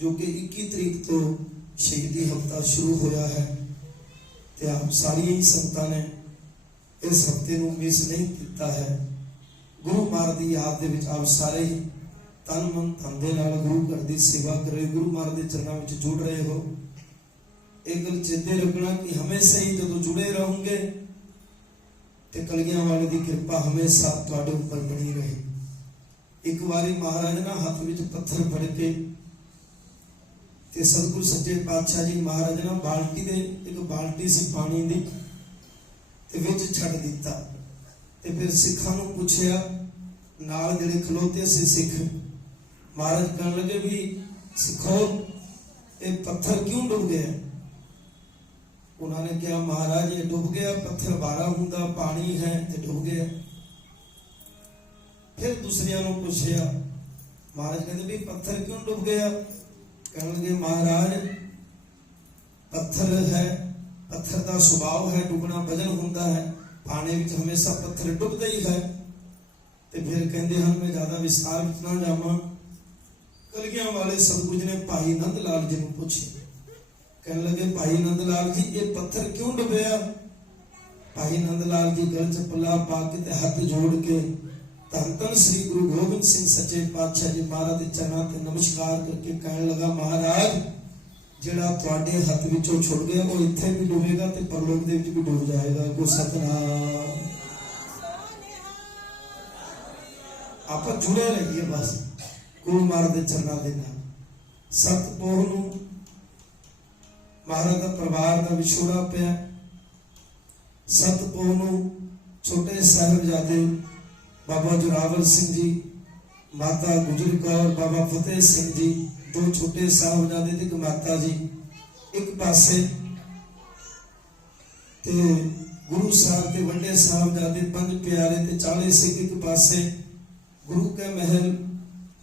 जो कि 21 तरीक तो शहीदी हफ्ता शुरू होया है ते आप सारी संगतां ने इस हफ्ते नूं मिस नहीं किया है। गुरु महाराज की याद दे विच आप सारे ही तन मन धन दे नाल गुरु घर की सेवा कर रहे, गुरु महाराज के चरणों में जुड़ रहे हो। एक गल चेते रखना कि हमेशा ही जदों जुड़े रहोगे ते कलगियां वाले की कृपा हमेशा तुहाडे ऊपर बनी रहे। एक बारी महाराज ना हाथ में पत्थर फड़ के ते सतगुरु सच्चे पातशाह जी महाराज ना बाल्टी दे एक बाल्टी सी पानी दी ते विच छड़ दिता ते फिर सिखां नूं पुछया, नाल जिहड़े खलोते से सिख महाराज कहन लगे भी सिखो ये पत्थर क्यों डुब गया। उन्होंने कहा महाराज ये डुब गया, पत्थर बारा हुंदा पानी है ते डुब गया। फिर दूसरिया नूं पुछया, महाराज कहते भी पत्थर क्यों डुब गया। कहने लगे महाराज पत्थर है, पत्थर का स्वभाव है डुबना, वजन होता है, पानी में हमेशा पत्थर डुबता ही है। तो फिर कहते हैं मैं ज्यादा विस्तार में ना जावा, कलगियां वाले सतगुरु जी ने भाई नंद लाल जी को पूछे, कहने लगे भाई नंद लाल जी ये पत्थर क्यों डुबया? भाई नंद लाल जी गल च पल्ला पा के हाथ जोड़ के धन धन श्री गुरु गोबिंद सिंह सच्चे पातशाह जी महाराज के चरणों ते नमस्कार करके कहने लगा, महाराज जिहड़ा तुहाडे हथ विचों छुट गया वो इत्थे भी डुबेगा ते परलोक दे विच भी डूब जाएगा। गो सतनाम। आप जुड़े रहिए बस गुरु महाराज के चरणों के नाल। सत पोह नूं महाराज का परिवार का विछोड़ा पिया। सत पोह नूं छोटे साहिबजादे बाबा जोरावर सिंह जी, माता गुजर कौर, बाबा फतेह सिंह जी, दो छोटे साहिबजादे ते एक माता जी एक पासे, ते गुरु साहब के वड्डे साहिबजादे पंज प्यारे ते 40 सिख एक पासे, गुरु के महल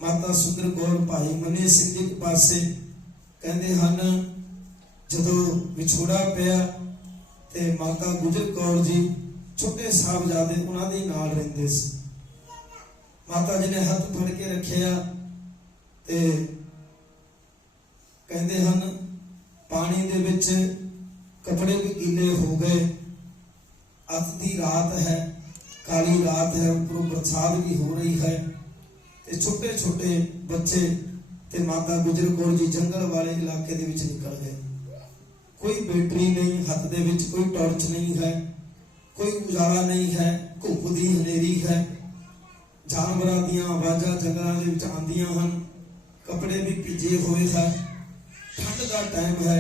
माता सुंदर कौर भाई मनी सिंह जी एक पासे। कहते हैं जदों विछोड़ा पिया ते माता गुजर कौर जी छोटे साहिबजादे उन्हां दे नाल रहिंदे सी। माता जी ने हाथ फड़ के रखिया ते कहते हैं पानी दे विच कपड़े भी गीले हो गए। अत दी रात है, काली रात है, ऊपरों बरसात भी हो रही है ते छोटे छोटे बच्चे ते माता गुजर कौर जी जंगल वाले इलाके दे विच निकल गए। कोई बैटरी नहीं, हाथ दे विच कोई टॉर्च नहीं है, कोई उजाला नहीं है, धुप दी हनेरी है, जानवरां दीयां आवाज़ां जंगलां दे विच आंदियां हन, कपड़े भी भीजे हुए हैं, ठंड का टाइम है।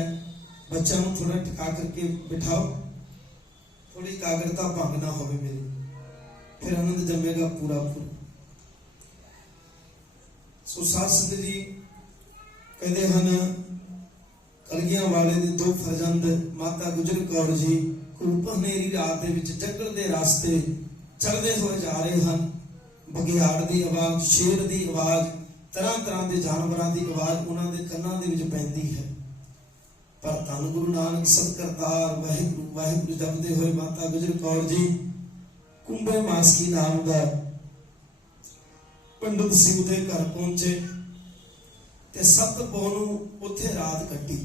बच्चों को थोड़ा टिका करके बिठाओ, थोड़ी एकाग्रता भंग ना हो मेरी, फिर आनंद जमेगा पूरा पूरा। सो साध संगत जी कहते हैं कलगियां वाले दे दो फरजंद माता गुजर कौर जी खूब हनेरी रात दे विच जंगल दे रास्ते चलते हुए जा रहे हैं। बघियाड़ की आवाज, शेर की आवाज, तरह तरह के जानवरों की आवाज उन्होंने कन्नां दे विच पैंदी है। पर धन गुरु नानक सत करतार वाहिगुरु वाहिगुरु जपते हुए माता गुजर कौर जी कुंभे मासकी नाम का पंडित सिंह के घर पहुंचे ते 7 पौह नूं उत्थे रात कट्टी।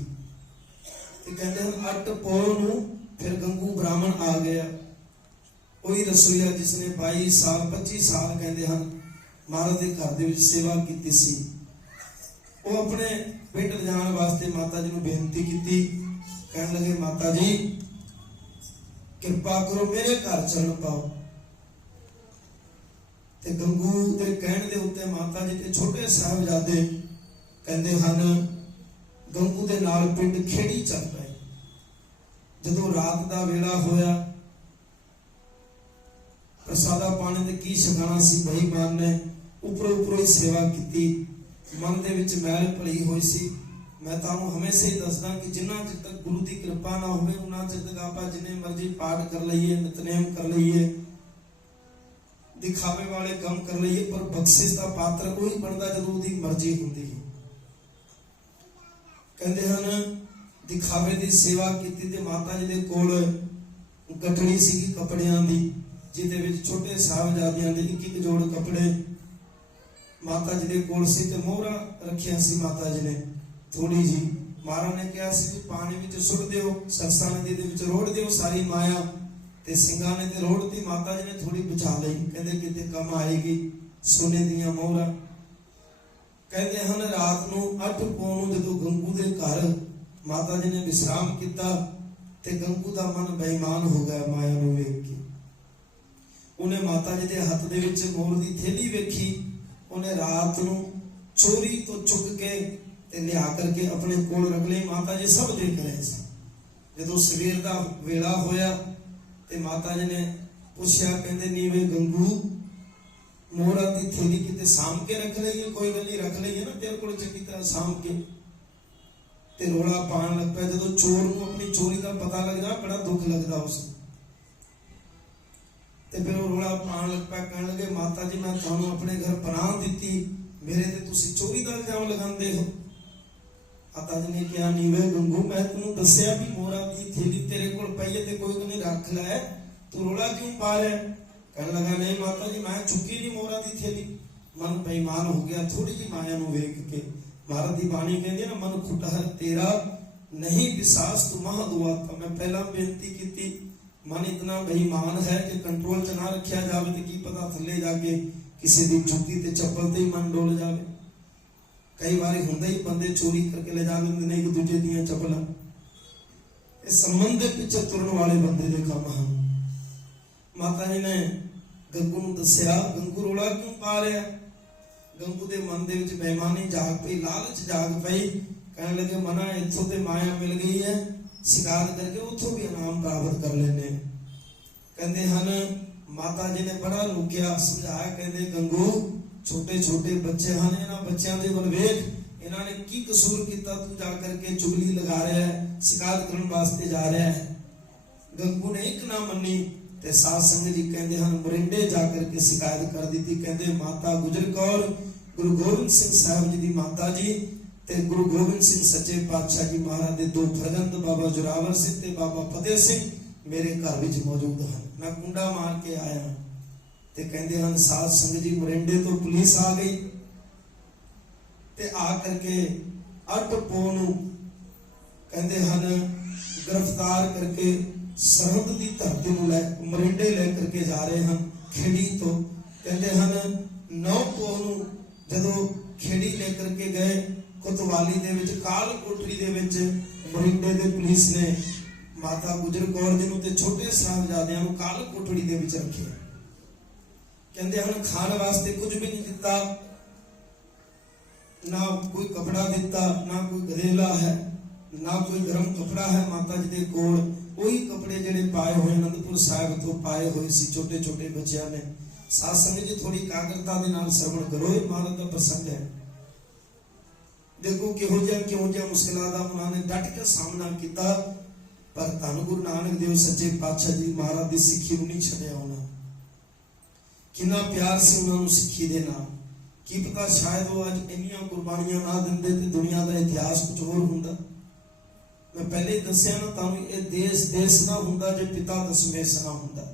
ते कहते हैं 8 पौह नूं फिर गंगू ब्राह्मण आ गया, कोई रसोईया जिसने 22 साल 25 साल कहते हैं महाराज के घर दे विच सेवा की सी। वो अपने पिंड जाने वास्ते माता जी को बेनती की, कहने लगे माता जी कृपा करो मेरे घर चरण पाओ। ते गंगू दे कहने दे उत्ते माता जी ते छोटे साहिबजादे कहते हैं गंगू दे नाल पिंड खेड़ी चल पे। जदों रात का वेला होया प्रसादा पानी दे की छकाना सी, बेईमान ने उपरों उपरों ही सेवा की, मन दे विच मैल भली हुई सी। मैं तुहानूं हमेशा ही दसदा कि जिन्ना चिर तक गुरु की कृपा ना होवे उन्ना चिर तक आपां जिन्ने मर्जी पाठ कर लईए, नितनेम कर लईए, दिखावे वाले काम कर लईए, पर बख्शिश का पात्र वही बनता जदों उहदी मर्जी हुंदी है। कहते हैं दिखावे की सेवा की ते माता जी दे कोल गठड़ी सी कपड़ियां दी, जिहदे विच छोटे साहिबजादियां दे एक एक जोड़ कपड़े माता जी दे कोल सी, ते मोहरा रखिया सी माता जी ने थोड़ी जी। महाराज ने कहा सी कि पानी विच सुट दिओ, सरसा नदी दे विच रोड़ दिओ सारी माया, ते सिंगा ने ते रोड़ती, माता जी ने थोड़ी बचा लई, कहते किते कम आएगी सोने दियां मोहरा। कहते हैं रात नूं 8 पौह नूं जदों गंगू दे घर माता जी ने विश्राम किया ते गंगू का मन बेईमान हो गया माया नूं वेख के। उन्हें माता जी के हथ दे विच मोर की थैली वेखी, उन्हें रात नूं चोरी तो चुक के ते लिया करके अपने कोल रख ली। माता जी सब देख रहे थे। जदों सवेर का वेला होया ते माता जी ने पूछया, कहते नीवे गंगू मोरा की थैली किते साम के रख लईए? कोई गल नहीं, रख लईए ना तेरे को चंगी तरह साम के। ते रोला पान लग पाया। जदों चोर नूं अपनी चोरी का पता लग जाए बड़ा दुख लगता उसको, ते फिर वो रोला पान लग पाया, कहने लगे माता जी मैं तुहानूं अपने घर पनाह दी, मेरे ते तुसीं चोरी दा इल्जाम लगांदे हो। माता जी ने कहा नीवे गंगू मैं तैनूं दस्सिया भी मोरा की थैली तेरे कोल पई है ते कोई नहीं रख लै, तू रोला क्यों पा रहा है? कहने लगा नहीं माता जी मैं चुकी नहीं मोरा की थैली। मन बेईमान हो गया थोड़ी जी माया नूं वेख के। महाराज की बाणी कहती है ना, मन खुटहर तेरा नहीं विश्वास तू महा दुआता। मैं पहला बेनती की, मन इतना बेईमान है कि कंट्रोल च ना रखा जाए तो की पता थले जाके किसी की जुत्ती ते चप्पल ते ही मन डोल जाए। कई बार होंदा ही बंदे चोरी करके ले जा देंगे एक दूजे दियां चप्पलां। इस संबंध के पिछे तुरन वाले बंदे दे काम हैं। माता जी ने गंगू नूं दस्सिया, गंगू रोला क्यों पा रहा? गंगू के मन दे विच बेईमानी जाग पई, लालच जाग पई। कहने लगे मना इत्थों ते माया मिल गई है, शिकार करके उथों भी इनाम प्राप्त कर लेने। कहते हैं माता जी ने बड़ा रोकिया, समझाया। कहते गंगू छोटे छोटे बच्चे हैं, इन्हां बच्चों के वल वेख, इन्होंने की कसूर किया, तू जा करके चुगली लगा रहा है, शिकार करने वास्ते जा रहा है। गंगू ने एक ना मनी ते साध संगत जी कहते हैं मोरिंडे जाकर के शिकायत कर दी थी। कहते माता गुजर कौर गुरु गोबिंद सिंह साहब जी की माता जी ते गुरु गोबिंद सिंह सच्चे पातशाह जी महाराज के दो फरगंद बाबा जोरावर सिंह ते बाबा फतेह सिंह मेरे घर विच मौजूद हैं। मैं कुंडा मार के आया ते कहते हैं साध संगत जी मोरिंडे तो पुलिस आ गई ते आ करके 8 पौ नूं कहते हैं गिरफ्तार करके सरहद की धरती में मोरिंडे ले करके जा रहे हैं खेड़ी तो। कहते हैं 9 पौ नूं जदों खेड़ी ले करके गए, कोतवाली दे विच काल कोठरी दे विच मोरिंडे दे पुलिस ने माता गुजर कौर जी नूं ते छोटे साहबजादियां नूं काल कोठरी दे विच रखे। कहते हैं खाण वास्ते कुछ भी नहीं दिता, ना कोई कपड़ा दिता, ना कोई गदेला है, ना कोई गर्म कपड़ा है। माता जी के कोल वही कपड़े जिहड़े पाए हुए आनंदपुर साहिब तो पाए हुए सी छोटे छोटे बच्चों ने। साध संगत जी थोड़ी कागरता दे नाल श्रवण करो, ये महाराज का प्रसंग है। देखो किहो जिहा मुश्किलां दा उन्होंने डट के सामना किया, पर धन गुरु नानक देव सच्चे पातशाह जी महाराज की सिੱਖੀ ਨੂੰ नहीं छड्डिया। उन्होंने कितना प्यार से उन्होंने सिੱਖੀ दे नाल, की पता शायद वो अज इन्नियां कुर्बानियां ना दिंदे ते दुनिया का इतिहास कुछ होर हुंदा। मैं पहले ही दस्सिया ना तुहानूं, ये देश देश ना हुंदा जे पिता दशमेश ना हुंदा।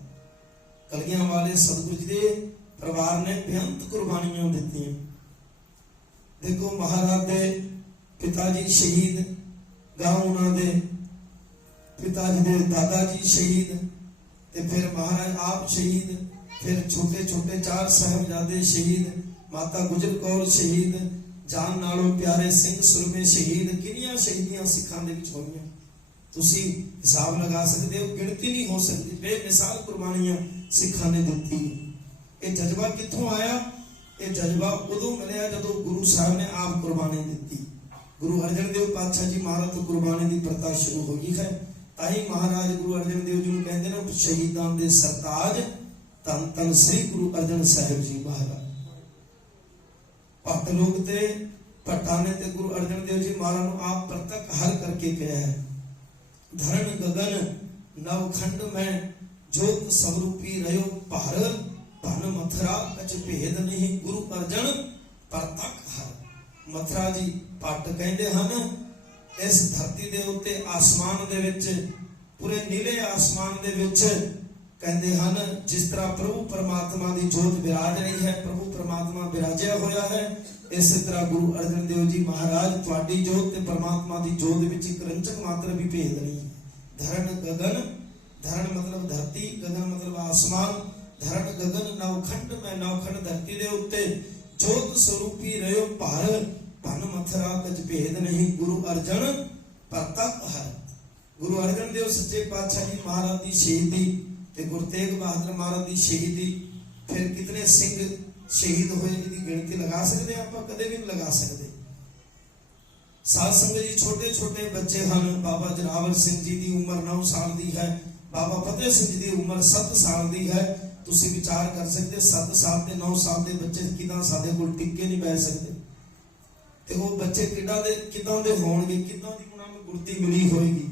कलगियां वाले सतगुरु जी के परिवार ने बेअंत कुर्बानियां दित्तियां। देखो महाराज दे पिता जी शहीद, गांव उन्होंने पिता जी दे दादा जी शहीद, ते फिर महाराज आप शहीद, फिर छोटे छोटे 4 साहिबजादे शहीद, माता गुजर कौर शहीद, जान नालों प्यारे सिंह सुरमे शहीद। किनियां शहीदियां सिखां दे विच होईयां, तुसी हिसाब लगा सकते हो, गिनती नहीं हो सकती। बेमिसाल कुर्बानियां सिखां ने दित्ती। ये जज्बा कित्थों आया? ये जज्बा उदों मिलिया जदों गुरु साहब ने आप कुर्बानी दी। गुरु अर्जन देव पातशाह जी महाराज तो कुर्बानी की प्रथा शुरू हो गई है। ताही महाराज गुरु अर्जन देव जी नूं कहंदे ने शहीदां दे सरताज धन धन श्री गुरु अर्जन साहिब जी महाराज। भट्ट लोग ते भट्टा ने ते गुरु अर्जन देव जी महाराज नूं आप प्रतक हर करके कहा है, धरण गगन नवखंड में जोत स्वरूपी रहो भार, धन मथुरा कच भेद नहीं गुरु अर्जन प्रतक हर। मथुरा जी भट्ट कहते हैं इस धरती दे उत्ते आसमान दे विच, पूरे नीले आसमान दे विच कहते हैं जिस तरह प्रभु परमात्मा की जोत विराज रही है, प्रभु परमात्मा विराजिया होया है, इस तरह गुरु अर्जन देव जी महाराज तुहाडी जोत ते परमात्मा की जोत विच एक रंचक मात्र भी भेद नहीं है। धरण गगन, धरण मतलब धरती, गगन मतलब आसमान, धरण गगन नवखंड में नवखंड धरती दे उत्ते जोत स्वरूपी रहो भार, धन मथुरा कच भेद नहीं गुरु अर्जन प्रतक हर। गुरु अर्जन देव सच्चे पातशाह जी महाराज की शहीदी ते गुरु तेग बहादुर महाराज की शहीदी, फिर कितने सिंह शहीद हुए इसकी गिनती लगा सकते आप? कदे भी नहीं लगा सकते। साध संगत जी छोटे छोटे बच्चे हैं। बाबा जोरावर सिंह जी की उम्र 9 साल की है, बाबा फतेह सिंह जी की उम्र 7 साल की है। तुसी विचार कर सकते 7 साल ते 9 साल के बच्चे किदां साडे कोल टिक्के नहीं बह सकते, ते वो बच्चे किदां दे होणगे, किदां दी उन्हां नूं गुरती मिली होएगी।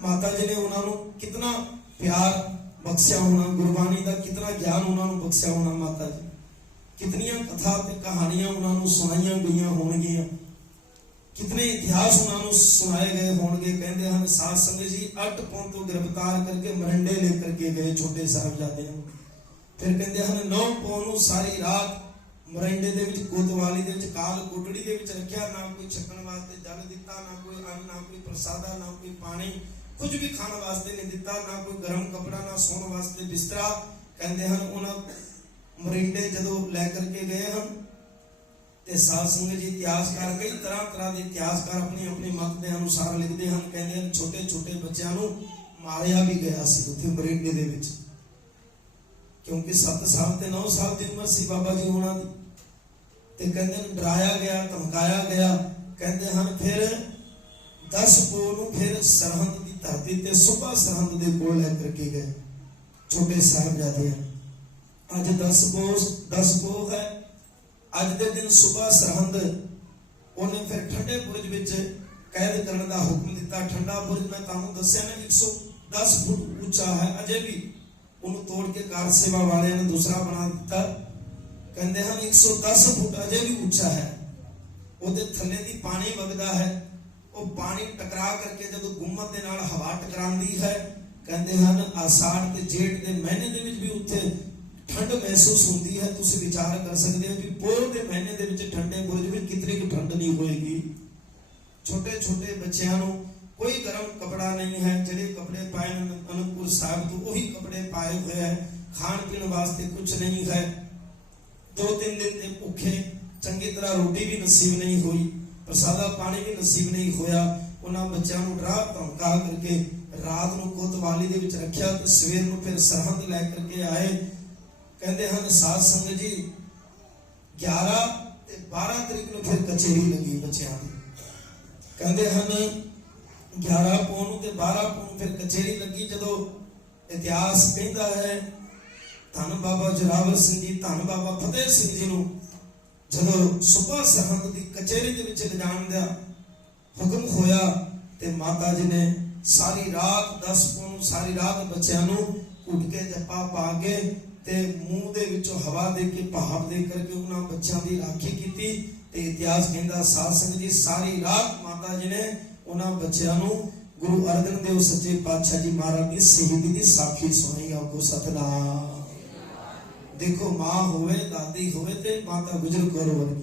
माता जी ने उन्हां नूं कितना प्यार बख्शिया होना, गुरबाणी का कितना ज्ञान उन्होंने बख्शिया होना। माता जी कितनियां कथा ते कहानियां उन्होंने सुनाइयां गई होणगियां, कितने इतिहास उन्होंने सुनाए गए होंगे। कहते हैं साध संगत जी 8 पौ तो गिरफ्तार करके मरंडे लेकर के गए छोटे साहिबजादे। फिर कहते हैं 9 पौ नूं सारी रात ਮਰਿੰਡੇ ਦੇ ਵਿੱਚ ਕੋਤਵਾਲੀ ਦੇ ਵਿੱਚ ਕਾਲ ਕੋਟੜੀ ਦੇ ਵਿੱਚ ਰੱਖਿਆ। ਨਾ ਕੋਈ ਛਕਣ ਵਾਸਤੇ ਜਲ ਦਿੱਤਾ, ਨਾ ਕੋਈ ਅੰਨ, ਨਾ ਕੋਈ ਪ੍ਰਸਾਦਾ, ਨਾ ਕੋਈ ਪਾਣੀ, ਕੁਝ ਵੀ ਖਾਣ ਵਾਸਤੇ ਨਹੀਂ ਦਿੱਤਾ, ਨਾ ਕੋਈ ਗਰਮ ਕੱਪੜਾ, ਨਾ ਸੌਣ ਵਾਸਤੇ ਬਿਸਤਰਾ। ਕਹਿੰਦੇ ਹਨ ਉਹਨਾਂ ਮਰਿੰਡੇ ਜਦੋਂ ਲੈ ਕਰਕੇ ਗਏ ਹਨ ਤੇ ਸਾਧ ਸੰਗਤ ਜੀ ਇਤਿਹਾਸਕਾਰ ਕਈ ਤਰ੍ਹਾਂ ਦੇ ਇਤਿਹਾਸਕਾਰ ਆਪਣੀ ਆਪਣੀ ਮਤ ਦੇ ਅਨੁਸਾਰ ਲਿਖਦੇ ਹਨ। ਕਹਿੰਦੇ ਹਨ ਛੋਟੇ ਛੋਟੇ ਬੱਚਿਆਂ ਨੂੰ ਮਾਰਿਆ ਵੀ ਗਿਆ ਸੀ ਉੱਥੇ ਮਰਿੰਡੇ ਦੇ ਵਿੱਚ, ਕਿਉਂਕਿ 7 ਸਾਲ ਤੇ 9 ਸਾਲ ਦੀ ਉਮਰ ਸੀ ਬਾਬਾ ਜੀ ਹੋਣਾ ਦੀ। ਤੇ ਕਹਿੰਦੇ ਹਨ ਡਰਾਇਆ ਗਿਆ, ਧਮਕਾਇਆ ਗਿਆ। ਕਹਿੰਦੇ ਹਨ ਫਿਰ 10 ਪੋਹ ਨੂੰ ਫਿਰ ਸਰਹੰਦ ਦੀ ਧਰਤੀ ਤੇ ਸੁਬਾ ਸਰਹੰਦ ਦੇ ਕੋਲ ਲੈ ਕਰਕੇ ਗਏ ਛੋਟੇ ਸਾਹਿਬਜ਼ਾਦੇ। ਅੱਜ 10 ਪੋਹ ਹੈ। ਅੱਜ ਦੇ ਦਿਨ ਸੁਬਾ ਸਰਹੰਦ ਉਹਨੇ ਫਿਰ ਠੰਡੇ ਬੁਰਜ ਵਿੱਚ ਕੈਦ ਕਰਨ ਦਾ ਹੁਕਮ ਦਿੱਤਾ। ਠੰਡਾ ਬੁਰਜ ਮੈਂ ਤੁਹਾਨੂੰ ਦੱਸਿਆ ਨਾ 110 ਫੁੱਟ ਉੱਚਾ ਹੈ। ਅਜੇ ਵੀ ਉਹਨੂੰ ਤੋੜ ਕੇ ਕਾਰ ਸੇਵਾ ਵਾਲਿਆਂ ਨੇ ਦੂਸਰਾ ਬਣਾ ਦਿੱਤਾ। ਕਹਿੰਦੇ ਹਨ 110 ਫੁੱਟ ਅਜੇ ਵੀ ਉੱਚਾ ਹੈ। ਉਹਦੇ ਥੱਲੇ ਦੀ ਪਾਣੀ ਵਗਦਾ ਹੈ। ਉਹ ਪਾਣੀ ਟਕਰਾ ਕਰਕੇ ਜਦੋਂ ਗੁੰਮਤ ਦੇ ਨਾਲ ਹਵਾ ਟਕਰਾਉਂਦੀ ਹੈ, ਕਹਿੰਦੇ ਹਨ ਆਸਾੜ ਤੇ ਜੇਠ ਦੇ ਮਹੀਨੇ ਦੇ ਵਿੱਚ ਵੀ ਉੱਥੇ ਠੰਡ ਮਹਿਸੂਸ ਹੁੰਦੀ ਹੈ। ਤੁਸੀਂ ਵਿਚਾਰ ਕਰ ਸਕਦੇ ਹੋ ਵੀ ਪੋਹ ਦੇ ਮਹੀਨੇ ਦੇ ਵਿੱਚ ਠੰਡੇ ਬੁਰਜ ਵਿੱਚ ਕਿਤਨੀ ਕੁ ਠੰਡ ਨਹੀਂ ਹੋਏਗੀ। ਛੋਟੇ ਛੋਟੇ ਬੱਚਿਆਂ ਨੂੰ ਕੋਈ ਗਰਮ ਕਪੜਾ ਨਹੀਂ ਹੈ। ਜਿਹੜੇ ਕੱਪੜੇ ਪਾਏ ਅਨੰਦਪੁਰ ਸਾਹਿਬ ਤੋਂ ਉਹੀ ਕੱਪੜੇ ਪਾਏ ਹੋਏ ਹੈ। ਖਾਣ ਪੀਣ ਵਾਸਤੇ ਕੁਝ ਨਹੀਂ ਹੈ। 2-3 ਦਿਨ ਦੇ ਭੁੱਖੇ, ਚੰਗੀ ਤਰ੍ਹਾਂ ਰੋਟੀ ਵੀ ਨਸੀਬ ਨਹੀਂ ਹੋਈ, ਪ੍ਰਸਾਦਾ ਪਾਣੀ ਵੀ ਨਸੀਬ ਨਹੀਂ ਹੋਇਆ। ਉਹਨਾਂ ਬੱਚਿਆਂ ਨੂੰ ਡਰਾ ਧਮਕਾ ਕਰਕੇ ਰਾਤ ਨੂੰ ਕੋਤਵਾਲੀ ਦੇ ਵਿੱਚ ਰੱਖਿਆ ਤੇ ਸਵੇਰ ਨੂੰ ਫਿਰ ਸਰਹੰਦ ਲੈ ਕਰਕੇ ਆਏ। ਕਹਿੰਦੇ ਹਨ ਸਾਧ ਸੰਗਤ ਜੀ 11 ਤੇ 12 ਤਰੀਕ ਨੂੰ ਫਿਰ ਕਚੇਰੀ ਲੱਗੀ ਬੱਚਿਆਂ ਦੀ। ਕਹਿੰਦੇ ਹਨ 11 ਪੋਹ ਨੂੰ ਤੇ 12 ਪੋਹ ਨੂੰ ਫਿਰ ਕਚੇਰੀ ਲੱਗੀ। ਜਦੋਂ ਇਤਿਹਾਸ ਕਹਿੰਦਾ ਹੈ ਧੰਨ ਬਾਬਾ ਜੋਰਾਵਰ ਸਿੰਘ ਜੀ, ਧੰਨ ਬਾਬਾ ਫਤਿਹ ਸਿੰਘ ਜੀ ਨੂੰ ਜਦੋਂ ਸੁਬਾ ਸਰਹੰਦ ਦੀ ਕਚੇਰੀ ਦੇ ਵਿੱਚ ਲਿਜਾਣ ਦਾ ਹੁਕਮ ਹੋਇਆ ਤੇ ਮਾਤਾ ਜੀ ਨੇ ਸਾਰੀ ਰਾਤ 10 ਪੋਹ ਨੂੰ ਸਾਰੀ ਰਾਤ ਬੱਚਿਆਂ ਨੂੰ ਉੱਠ ਕੇ ਜੱਪਾ ਪਾ ਕੇ ਤੇ ਮੂੰਹ ਦੇ ਵਿੱਚੋਂ ਹਵਾ ਦੇ ਕੇ ਭਾਵ ਦੇ ਕਰਕੇ ਉਹਨਾਂ ਬੱਚਿਆਂ ਦੀ ਰਾਖੀ ਕੀਤੀ। ਤੇ ਇਤਿਹਾਸ ਕਹਿੰਦਾ ਸਾਧ ਸੰਗਤ ਜੀ ਸਾਰੀ ਰਾਤ ਮਾਤਾ ਜੀ ਨੇ ਉਹਨਾਂ ਬੱਚਿਆਂ ਨੂੰ ਗੁਰੂ ਅਰਜਨ ਦੇਵ ਸੱਚੇ ਪਾਤਸ਼ਾਹ ਜੀ ਮਹਾਰਾਜ ਦੀ ਸ਼ਹੀਦੀ ਦੀ ਸਾਖੀ ਸੁਣਾਈ। ਆਖੋ ਸਤਿਨਾਮ। ਦੇਖੋ ਮਾਂ ਹੋਵੇ, ਦਾਦੀ ਹੋਵੇ ਤੇ ਮਾਤਾ ਗੁਜਰ ਕੌਰ ਵਰਗੀ।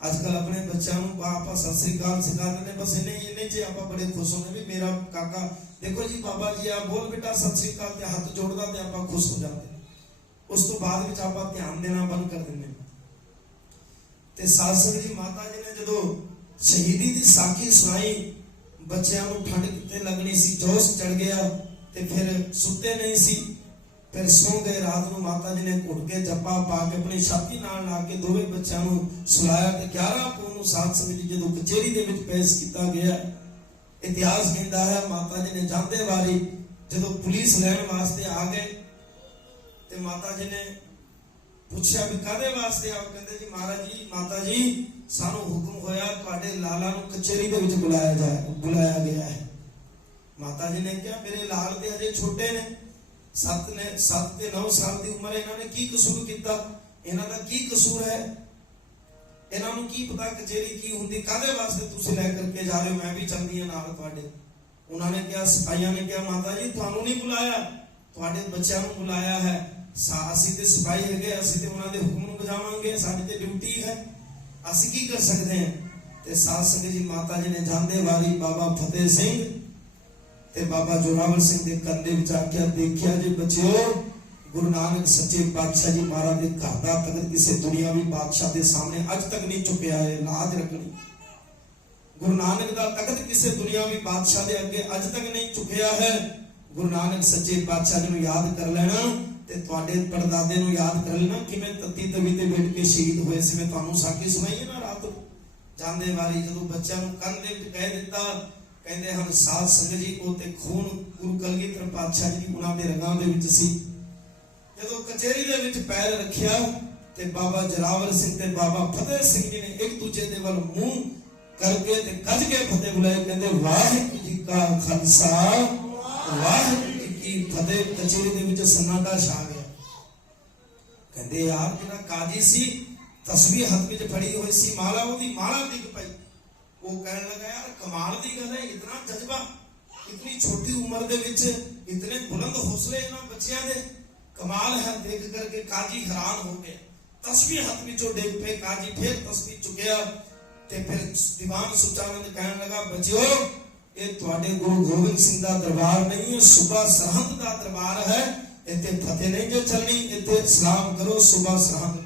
ਅੱਜ ਕੱਲ ਆਪਣੇ ਬੱਚਿਆਂ ਨੂੰ ਆਪਾਂ ਸਤਿ ਸ੍ਰੀ ਅਕਾਲ ਸਿਖਾ ਦਿੰਦੇ, ਬਸ ਇੰਨੇ ਚ ਆਪਾਂ ਬੜੇ ਖੁਸ਼ ਹੁੰਦੇ ਵੀ ਮੇਰਾ ਕਾਕਾ ਦੇਖੋ ਜੀ ਬਾਬਾ ਜੀ ਆ ਬੋਲ ਬੇਟਾ ਸਤਿ ਸ੍ਰੀ ਅਕਾਲ ਤੇ ਹੱਥ ਜੋੜਦਾ ਤੇ ਆਪਾਂ ਖੁਸ਼ ਹੋ ਜਾਂਦੇ। ਉਸ ਤੋਂ ਬਾਅਦ ਵਿੱਚ ਆਪਾਂ ਧਿਆਨ ਦੇਣਾ ਬੰਦ ਕਰ ਦਿੰਦੇ। ਤੇ ਸਾਧ ਸੰਗਤ ਜੀ ਮਾਤਾ ਜੀ ਨੇ ਜਦੋਂ ਸ਼ਹੀਦੀ ਦੀ ਸਾਖੀ ਸੁਣਾਈ, ਬੱਚਿਆਂ ਨੂੰ ਠੰਡ ਕਿੱਥੇ ਲੱਗਣੀ ਸੀ, ਜੋਸ਼ ਚੜ ਗਿਆ ਤੇ ਫਿਰ ਸੁੱਤੇ ਨਹੀਂ ਸੀ। ਫਿਰ ਸੌ ਗਏ। ਰਾਤ ਨੂੰ ਮਾਤਾ ਜੀ ਨੇ ਘੁੱਟ ਕੇ ਜੱਪਾ ਪਾ ਕੇ ਆਪਣੀ ਛਾਤੀ ਨਾਲ ਲਾ ਕੇ ਦੋਵੇਂ ਬੱਚਿਆਂ ਨੂੰ ਸੁਲਾਇਆ ਤੇ 11 ਪੋਹ ਨੂੰ ਸਾਧ ਸੰਗਤ ਜੀ ਜਦੋਂ ਕਚੇਰੀ ਦੇ ਵਿੱਚ ਪੇਸ਼ ਕੀਤਾ ਗਿਆ। ਇਤਿਹਾਸ ਕਹਿੰਦਾ ਹੈ ਮਾਤਾ ਜੀ ਨੇ ਜਾਂਦੇ ਵਾਰੀ ਜਦੋਂ ਪੁਲਿਸ ਲੈਣ ਵਾਸਤੇ ਆ ਗਏ ਤੇ ਮਾਤਾ ਜੀ ਨੇ ਪੁੱਛਿਆ ਵੀ ਕਾਹਦੇ ਵਾਸਤੇ ਆਓ? ਕਹਿੰਦੇ ਜੀ ਮਹਾਰਾਜ ਜੀ ਮਾਤਾ ਜੀ ਸਾਨੂੰ ਹੁਕਮ ਹੋਇਆ ਤੁਹਾਡੇ ਲਾਲਾ ਨੂੰ ਕਚੇਰੀ ਦੇ ਵਿੱਚ ਬੁਲਾਇਆ ਗਿਆ ਹੈ। ਮਾਤਾ ਜੀ ਨੇ ਕਿਹਾ ਮੇਰੇ ਲਾਲ ਦੇ ਹਜੇ ਛੋਟੇ ਨੇ, 7 ਤੇ 9 ਸਾਲ ਦੀ ਉਮਰ। ਇਹਨਾਂ ਨੇ ਕੀ ਕਸੂਰ ਕੀਤਾ? ਇਹਨਾਂ ਦਾ ਕੀ ਕਸੂਰ ਹੈ? ਇਹਨਾਂ ਨੂੰ ਕੀ ਪਤਾ ਕਚੇਰੀ ਕੀ ਹੁੰਦੀ? ਕਾਹਦੇ ਵਾਸਤੇ ਤੁਸੀਂ ਲੈ ਕਰਕੇ ਜਾ ਰਹੇ ਹੋ? ਮੈਂ ਵੀ ਚੱਲਦੀ ਹਾਂ ਨਾਲ ਤੁਹਾਡੇ। ਉਹਨਾਂ ਨੇ ਕਿਹਾ, ਸਿਪਾਹੀਆਂ ਨੇ ਕਿਹਾ ਮਾਤਾ ਜੀ ਤੁਹਾਨੂੰ ਨਹੀਂ ਬੁਲਾਇਆ, ਤੁਹਾਡੇ ਬੱਚਿਆਂ ਨੂੰ ਬੁਲਾਇਆ ਹੈ। ਅਸੀਂ ਤੇ ਸਿਪਾਹੀ ਹੈਗੇ, ਅਸੀਂ ਤੇ ਉਹਨਾਂ ਦੇ ਹੁਕਮ ਨੂੰ ਬਜਾਵਾਂਗੇ, ਸਾਡੀ ਤੇ ਡਿਊਟੀ ਹੈ, ਅਸੀਂ ਕੀ ਕਰ ਸਕਦੇ ਹਾਂ? ਤੇ ਸਾਧ ਸੰਗਤ ਜੀ ਮਾਤਾ ਜੀ ਨੇ ਜਾਂਦੇ ਵਾਰੀ ਬਾਬਾ ਫਤਿਹ ਸਿੰਘ ਤੇ ਬਾਬਾ ਜੋਰਾਵਰ ਸਿੰਘ ਦੇ ਕੰਦੇ ਵਿੱਚ ਆਖਿਆ ਦੇਖਿਆ ਜੀ ਬੱਚਿਓ ਗੁਰੂ ਨਾਨਕ ਸੱਚੇ ਪਾਤਸ਼ਾਹ ਜੀ ਮਹਾਰਾਜ ਦੇ ਘਰ ਦਾ ਤਖਤ ਕਿਸੇ ਦੁਨੀਆਵੀ ਬਾਦਸ਼ਾਹ ਦੇ ਸਾਹਮਣੇ ਅੱਜ ਤੱਕ ਨਹੀਂ ਚੁੱਕਿਆ ਹੈ। ਲਾਜ ਰੱਖਣੀ, ਗੁਰੂ ਨਾਨਕ ਦਾ ਤਖਤ ਕਿਸੇ ਦੁਨੀਆਵੀ ਬਾਦਸ਼ਾਹ ਦੇ ਅੱਗੇ ਅੱਜ ਤੱਕ ਨਹੀਂ ਚੁੱਕਿਆ ਹੈ। ਗੁਰੂ ਨਾਨਕ ਸੱਚੇ ਪਾਤਸ਼ਾਹ ਜੀ ਨੂੰ ਯਾਦ ਕਰ ਲੈਣਾ ਤੇ ਤੁਹਾਡੇ ਪੜਦਾਦੇ ਨੂੰ ਯਾਦ ਕਰ ਲੈਣਾ ਕਿਵੇਂ ਤੱਤੀ ਤਵੀ ਤੇ ਬੈਠ ਕੇ ਸ਼ਹੀਦ ਹੋਏ ਸੀ। ਮੈਂ ਤੁਹਾਨੂੰ ਸਾਖੀ ਸੁਣਾਈ ਹੈ ਨਾ ਰਾਤ ਜਾਂਦੇ ਵਾਰੀ ਜਦੋਂ ਬੱਚਿਆਂ ਨੂੰ ਕੰਨ ਦੇ ਵਿੱਚ ਕਹਿ ਦਿੱਤਾ। ਕਹਿੰਦੇ ਹਨ ਸਾਧ ਸੰਗਤ ਜੀ ਉਹ ਤੇ ਖੂਨ ਗੁਰੂ ਕਲਗੀਧਰ ਪਾਤਸ਼ਾਹ ਜੀ ਉਹਨਾਂ ਦੇ ਰੰਗਾਂ ਦੇ ਵਿੱਚ ਸੀ। ਜਦੋਂ ਕਚੇਰੀ ਦੇ ਵਿੱਚ ਪੈਰ ਰੱਖਿਆ ਤੇ ਬਾਬਾ ਜੋਰਾਵਰ ਸਿੰਘ ਤੇ ਬਾਬਾ ਫਤਿਹ ਸਿੰਘ ਜੀ ਨੇ ਇੱਕ ਦੂਜੇ ਦੇ ਵੱਲ ਮੂੰਹ ਕਰਕੇ ਤੇ ਗੱਜ ਕੇ ਫਤਿਹ ਬੁਲਾਏ। ਕਹਿੰਦੇ ਵਾਹਿਗੁਰੂ ਜੀ ਕਾ ਖਾਲਸਾ ਵਾਹਿਗੁਰੂ ਜੀ ਕੀ ਫਤਿਹ। ਕਚੇਰੀ ਦੇ ਵਿੱਚ ਸੰਨਾਟਾ ਛਾ ਗਿਆ। ਕਹਿੰਦੇ ਯਾਰ ਜਿਹੜਾ ਕਾਜੀ ਸੀ ਤਸਬੀਹ ਹੱਥ ਵਿੱਚ ਫੜੀ ਹੋਈ ਸੀ, ਮਾਲਾ ਉਹਦੀ ਮਾਲਾ ਡਿੱਗ ਪਈ। ਉਹ ਕਹਿਣ ਲੱਗਾ ਯਾਰ ਕਮਾਲ ਦੀ ਗੱਲ ਹੈ, ਇਤਨਾ ਜਜ਼ਬਾ ਇਤਨੀ ਛੋਟੀ ਉਮਰ ਦੇ ਵਿੱਚ, ਇਤਨੇ ਬੁਲੰਦ ਹੌਸਲੇ ਇਹਨਾਂ ਬੱਚਿਆਂ ਦੇ, ਕਮਾਲ ਹੈ। ਦੇਖ ਕਰਕੇ ਕਾਜੀ ਹੈਰਾਨ ਹੋ ਗਏ। तस्वीर हाथ विचों डेग पे काजी फिर तस्वीर चुकिया ते फिर दीवान सुचानंद कहने लगा बच्चों ये तुहाडे गुरु गोबिंद सिंह दा दरबार नहीं है सुबह सरहंद दा दरबार है इत्थे फतेह नहीं जो चलनी इत्थे सलाम करो सुबह सरहंद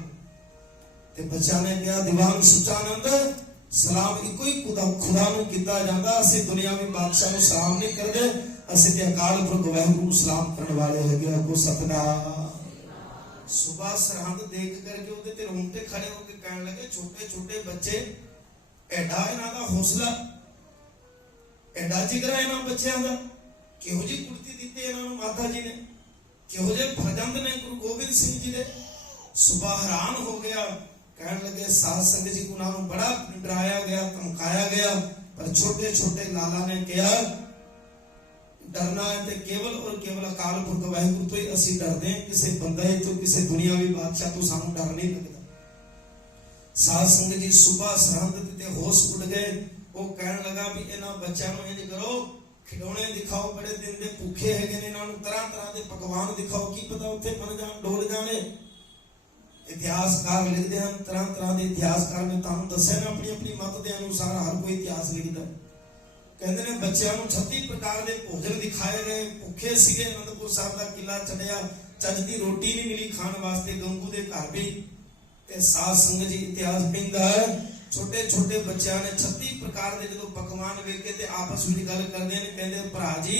ते बच्चा ने कहा दीवान सुचानंद सलाम इको ही खुदा नूं कीता जांदा असीं दुनियावी बादशाह नूं सलाम नहीं करदे असीं ते अकाल पुरख वाहिगुरू नूं सलाम करन वाले हैगे अगो सतनाम सुबह सरहंद देख करके उहदे ते रोंगटे खड़े होके कहने लगे छोटे छोटे बच्चे एडा इन्हां दा हौसला एडा जिगरा इन्हां बच्चियां दा किहो जी कुर्ती दित्ती इन्हां नूं माता जी ने किहो जे फरजंद ने गुरु गोबिंद सिंह जी दे सुबह हैरान हो गया कहने लगे साध संगत जी को उन्होंने बड़ा डराया गया धमकाया गया पर छोटे छोटे लाला ने कहा डरना है तो केवल और केवल अकाल पुरख वाहिगुरू तो ही असी डरते हैं किसी बंदे तो किसी दुनियावी बादशाह तो सानू डर नहीं लगता साध संगत जी सुबह सरहंद ते होश उड़ गए वो कहने लगा भी इन्हां बच्चों को इंज करो खिडौने दिखाओ बड़े दिन दे भूखे है इन्हां नूं तरह तरह के पकवान दिखाओ की पता उत्थे बन जाण डोल जाने इतिहासकार लिखते हैं तरह तरह के इतिहासकार ने तुहानू दस्सिया ना अपनी अपनी मत के अनुसार हर कोई इतिहास लिखता कहते हैं बच्चों को 36 प्रकार के भोजन दिखाए गए भूखे सीगे आनंदपुर साहब का किला चढ़िया चज की रोटी नहीं मिली खाने वास्ते गंगू के घर भी ते साध संगत जी इतिहास कहता है छोटे छोटे बच्चों ने 36 प्रकार के जो पकवान वेखे ते आपस में गल करते हैं कहते भरा जी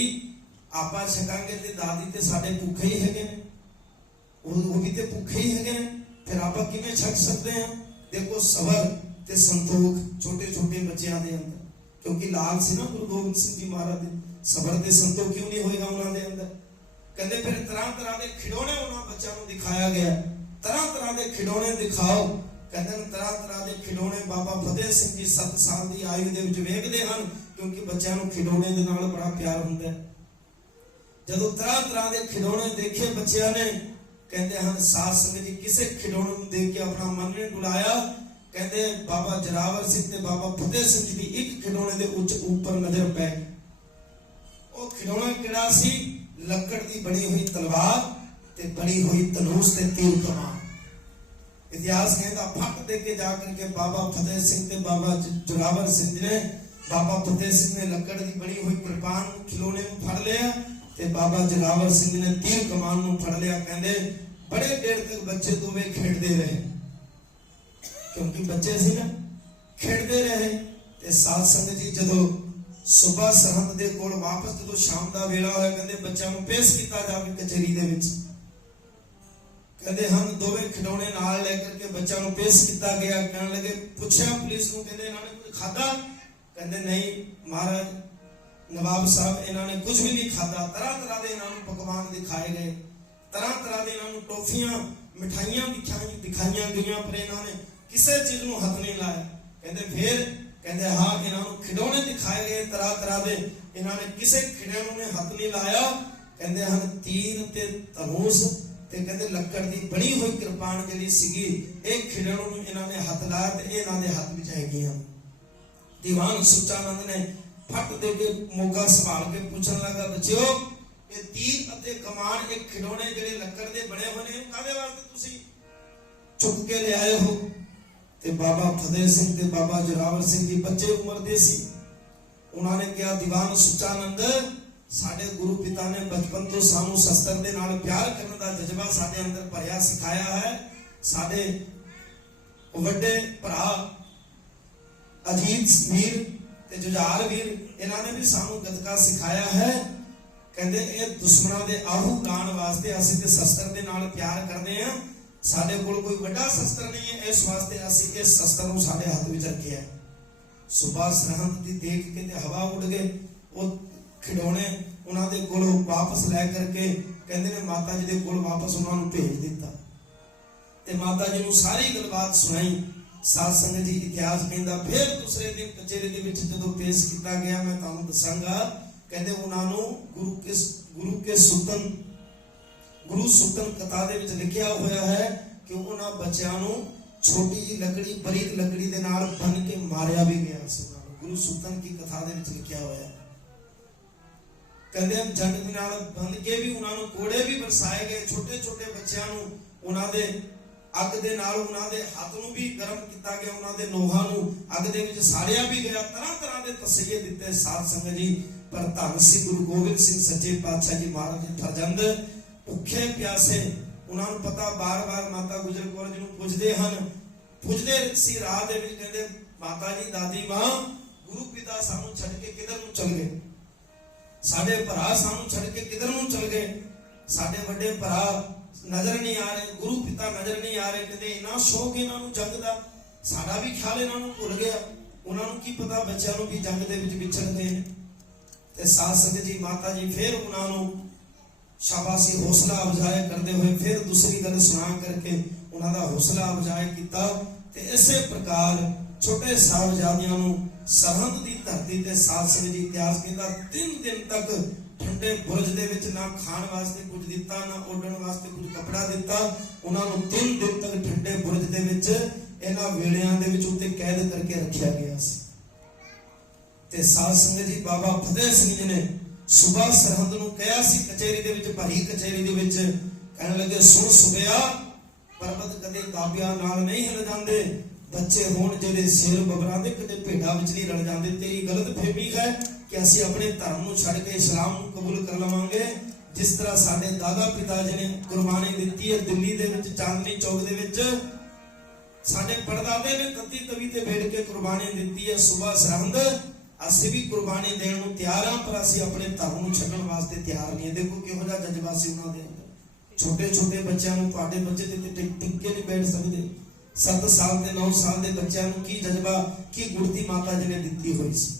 आपा छकांगे ते दादी ते साडे भूखे ही है वो भी ते भूखे ही है फिर आप किवें छक सकते हैं देखो सबर ते संतोख छोटे छोटे बच्चों के अंदर क्योंकि लाल सी ना गुरु गोबिंद सिंह जी महाराज सबर ते संतोख क्यों नहीं होएगा उन्होंने अंदर कहते फिर तरह तरह के खिडौने उन्होंने बच्चों को दिखाया गया तरह तरह के खिडौने दिखाओ कहते तरह तरह के खिडौने बाबा फतेह सिंह जी 7 साल की आयु के वेखते हैं क्योंकि बच्चों को खिडौने के नाल बड़ा प्यार होंदा है जदों तरह तरह के खिडौने देखे बच्चों ने कहते हैं साध संगत जी किसे खिडौने देख के अपना मन ने बुलाया कहते बाबा जरावर सिंह ते बाबा फतेह सिंह जी की एक खिडौने के उच्च ऊपर नजर पै वो खिडौना किहड़ा सी लकड़ की बनी हुई तलवार ते बनी हुई धनुष ते तीर कमान इतिहास कहता फट दे के जाकर के बाबा फतेह सिंह ते बाबा जरावर सिंह ने बाबा फतेह सिंह ने लकड़ की बनी हुई कृपान खिलौने में फड़ लिया ते बाबा जरावर सिंह ने तीर कमान में फड़ लिया कहते बड़े देर तक बच्चे दोवे खेड़ते रहे क्योंकि बच्चे सी ना खेड़ते रहे ते साध संगत जी जदों सुबह सरहंद दे कोल वापस जदों शाम दा वेला होया कहते बच्चों को पेश किया जावे कचहरी दे विच कहते हम दोवे खिडौने नाल लेकर के बच्चों को पेश किया गया कहने लगे पूछया पुलिस को कहते इन्होंने कुछ खादा कहते नहीं महाराज नवाब साहब इन्होंने कुछ भी नहीं खादा तरह तरह के इन्होंने पकवान दिखाए गए तरह तरह के इन्होंने टॉफियां मिठाइयां दिखाई गई पर इन्होंने किसी चीज को हथ नहीं लाया कहते फिर कहते हाँ इन्होंने खिडौने दिखाए गए तरह तरह के इन्होंने किसी खिडौने ने हथ नहीं लाया कहते हैं तीर ते धनुष ते कहते लकड़ की बनी हुई कृपान जी सी एक खिडौने इन्होंने हथ लाया तो इन्हों के हथ में हैगियां दीवान सुचानंद ने फट दे के मोगा संभाल के पूछन लगा बच्चों ये तीर अते कमान एक खिडौने जिहड़े लकड़ दे बने हुए ने कादे वास्ते तुसी चुक के ले आए हो ते बाबा फतेह सिंह ते बाबा जोरावर सिंह जी बच्चे उम्र दे सी उन्होंने कहा दीवान सुचानंद साडे गुरु पिता ने बचपन तो सानू शस्त्र दे नाल प्यार करने का जज्बा साडे अंदर भरिया सिखाया है साडे वड्डे भरा अजीत वीर ते जुझार वीर इन्होंने भी सानू गतका सिखाया है कहते ये दुश्मनों के आहू लाने वास्ते असीं ते शस्त्र दे नाल प्यार करते हैं साडे कोल कोई बड़ा शस्त्र नहीं है इस वास्ते असीं इस शस्त्र नूं साडे हाथ विच रखिया है सुबह सरहंद दी देख के ते हवा उड़ गए वो खिडौने उन्हां दे कोल वापस लै करके कहंदे ने माता जी दे कोल वापस उन्हां नूं भेज दिता ते माता जी नूं सारी गलबात सुनाई साध संगत जी इतिहास कहंदा फिर दूसरे दिन कचेरी दे विच जदों पेश किया गया मैं तुहानूं दसांगा कहंदे उन्हां नूं गुरु के सुतन कथा दे विच लिखिया होया है कि उन्हां बच्चियां नूं छोटी जी लकड़ी बरीक लकड़ी दे नाल बन के मारिया भी गया सी गुरु सुतन की कथा दे विच लिखिया होया है कहंदे हम जंग दे नाल बन के भी उन्हां नूं कोड़े भी बरसाए गए छोटे छोटे बच्चियां नूं उन्हां दे ਅੱਗ ਦੇ ਨਾਲ ਉਹਨਾਂ ਦੇ ਹੱਥ ਨੂੰ ਵੀ ਗਰਮ ਕੀਤਾ ਗਿਆ, ਉਹਨਾਂ ਦੇ ਨੋਹਾਂ ਨੂੰ ਅੱਗ ਦੇ ਵਿੱਚ ਸਾੜਿਆ ਵੀ ਗਿਆ, ਤਰ੍ਹਾਂ ਤਰ੍ਹਾਂ ਦੇ ਤਸੀਹੇ ਦਿੱਤੇ ਸਾਧ ਸੰਗਤ ਜੀ। ਪਰ ਧੰਨ ਸੀ ਗੁਰੂ ਗੋਬਿੰਦ ਸਿੰਘ ਸੱਚੇ ਪਾਤਸ਼ਾਹ ਜੀ ਮਹਾਰਾਜ ਦੇ ਫਰਜ਼ੰਦ ਭੁੱਖੇ ਪਿਆਸੇ, ਉਹਨਾਂ ਨੂੰ ਪਤਾ ਬਾਰ-ਬਾਰ ਮਾਤਾ ਗੁਜਰ ਕੌਰ ਜੀ ਨੂੰ ਪੁੱਛਦੇ ਹਨ, ਪੁੱਛਦੇ ਸੀ ਰਾਹ ਦੇ ਵਿੱਚ, ਕਹਿੰਦੇ ਮਾਤਾ ਜੀ ਦਾਦੀ ਮਾਂ ਗੁਰੂ ਪਿਤਾ ਸਾਨੂੰ ਛੱਡ ਕੇ ਕਿਧਰ ਨੂੰ ਚਲ ਗਏ, ਸਾਡੇ ਭਰਾ ਸਾਨੂੰ ਛੱਡ ਕੇ ਕਿਧਰ ਨੂੰ ਚਲ ਗਏ, ਸਾਡੇ ਵੱਡੇ ਭਰਾ ਨਜ਼ਰ ਨਹੀਂ ਆ ਰਹੇ, ਗੁਰੂ ਪਿਤਾ ਨਜ਼ਰ ਨਹੀਂ ਆ ਰਹੇ। ਕਹਿੰਦੇ ਇੰਨਾ ਸ਼ੌਕ ਇਹਨਾਂ ਨੂੰ ਜੰਗ ਦਾ, ਸਾਡਾ ਵੀ ਖਿਆਲ ਇਹਨਾਂ ਨੂੰ ਭੁੱਲ ਗਿਆ, ਉਹਨਾਂ ਨੂੰ ਕੀ ਪਤਾ ਬੱਚਿਆਂ ਨੂੰ ਵੀ ਜੰਗ ਦੇ ਵਿੱਚ ਵਿਛੜ ਗਏ ਨੇ। ਤੇ ਸਾਧ ਸੰਗਤ ਜੀ ਮਾਤਾ ਜੀ ਫਿਰ ਉਹਨਾਂ ਨੂੰ ਸ਼ਾਬਾਸ਼ੀ ਹੌਸਲਾ ਅਫਜ਼ਾਈ ਕਰਦੇ ਹੋਏ ਫਿਰ ਦੂਸਰੀ ਗੱਲ ਸੁਣਾ ਕਰਕੇ ਉਹਨਾਂ ਦਾ ਹੌਸਲਾ ਅਫਜ਼ਾਈ ਕੀਤਾ। ਤੇ ਇਸੇ ਪ੍ਰਕਾਰ ਛੋਟੇ ਸਾਹਿਬਜ਼ਾਦਿਆਂ ਨੂੰ ਸਰਹੰਦ ਦੀ ਧਰਤੀ ਤੇ ਸਾਧ ਸੰਗਤ ਜੀ ਇਤਿਹਾਸ ਕਹਿੰਦਾ 3 ਦਿਨ ਤੱਕ ਠੰਡੇ ਬੁਰਜ ਦੇ ਵਿੱਚ ਨਾ ਖਾਣ ਵਾਸਤੇ ਕੁਝ ਦਿੱਤਾ, ਨਾ ਉੱਡਣ ਵਾਸਤੇ ਕੁਝ ਕੱਪੜਾ ਦਿੱਤਾ, ਉਹਨਾਂ ਨੂੰ 3 ਦਿਨ ਤੱਕ ਠੰਡੇ ਬੁਰਜ ਦੇ ਵਿੱਚ ਇਹਨਾਂ ਵੇੜਿਆਂ ਦੇ ਵਿੱਚ ਉੱਤੇ ਕੈਦ ਕਰਕੇ ਰੱਖਿਆ ਗਿਆ ਸੀ। ਤੇ ਸਾਧ ਸੰਗਤ ਜੀ ਬਾਬਾ ਫਤਿਹ ਸਿੰਘ ਜੀ ਨੇ ਸੁਬਾ ਸਰਹੰਦ ਨੂੰ ਕਿਹਾ ਸੀ, ਕਚਹਿਰੀ ਦੇ ਵਿੱਚ, ਭਰੀ ਕਚਹਿਰੀ ਦੇ ਵਿੱਚ, ਕਹਿਣ ਲੱਗੇ ਸੁਣ ਸੁਬਿਆ, ਪਰਬਤ ਕਦੇ ਦਾਬਿਆਂ ਨਾਲ ਨਹੀਂ ਹਿਲ ਜਾਂਦੇ, ਬੱਚੇ ਹੋਣ ਜਿਹੜੇ ਸ਼ੇਰ ਬਬਰਾਂ ਦੇ ਕਦੇ ਭੇਡਾਂ ਵਿੱਚ ਨਹੀਂ ਰਲ ਜਾਂਦੇ। ਤੇਰੀ ਗਲਤ ਫਹਿਮੀ ਹੈ ਕਿ ਅਸੀਂ ਆਪਣੇ ਧਰਮ ਨੂੰ ਛੱਡ ਕੇ ਇਸਲਾਮ ਨੂੰ ਕਬੂਲ ਕਰ ਲਵਾਂਗੇ। ਜਿਸ ਤਰ੍ਹਾਂ ਸਾਡੇ ਦਾਦਾ ਪਿਤਾ ਜੀ ਨੇ ਕੁਰਬਾਨੀ ਦਿੱਤੀ ਹੈ ਦਿੱਲੀ ਦੇ ਵਿੱਚ ਚਾਂਦਨੀ ਚੌਕ ਦੇ ਵਿੱਚ, ਸਾਡੇ ਪੜਦਾਦੇ ਨੇ ਤੱਤੀ ਤਵੀ ਤੇ ਬੈਠ ਕੇ ਕੁਰਬਾਨੀ ਦਿੱਤੀ ਹੈ ਸੁਬਾ ਸਰਹੰਦ, ਅਸੀਂ ਵੀ ਕੁਰਬਾਨੀ ਦੇਣ ਨੂੰ ਤਿਆਰ ਹਾਂ, ਪਰ ਅਸੀਂ ਆਪਣੇ ਧਰਮ ਨੂੰ ਛੱਡਣ ਵਾਸਤੇ ਤਿਆਰ ਨਹੀਂ। ਦੇਖੋ ਕਿਹੋ ਜਿਹਾ ਜਜ਼ਬਾ ਸੀ ਉਹਨਾਂ ਦੇ ਅੰਦਰ। ਛੋਟੇ ਛੋਟੇ ਬੱਚਿਆਂ ਨੂੰ, ਤੁਹਾਡੇ ਬੱਚੇ ਤੇ ਟਿੱਕੇ ਨਹੀਂ ਬੈਠ ਸਕਦੇ, 7 ਸਾਲ ਦੇ 9 ਸਾਲ ਦੇ ਬੱਚਿਆਂ ਨੂੰ ਕੀ ਜਜ਼ਬਾ, ਕੀ ਗੁਰਤੀ ਮਾਤਾ ਜੀ ਨੇ ਦਿੱਤੀ ਹੋਈ ਸੀ,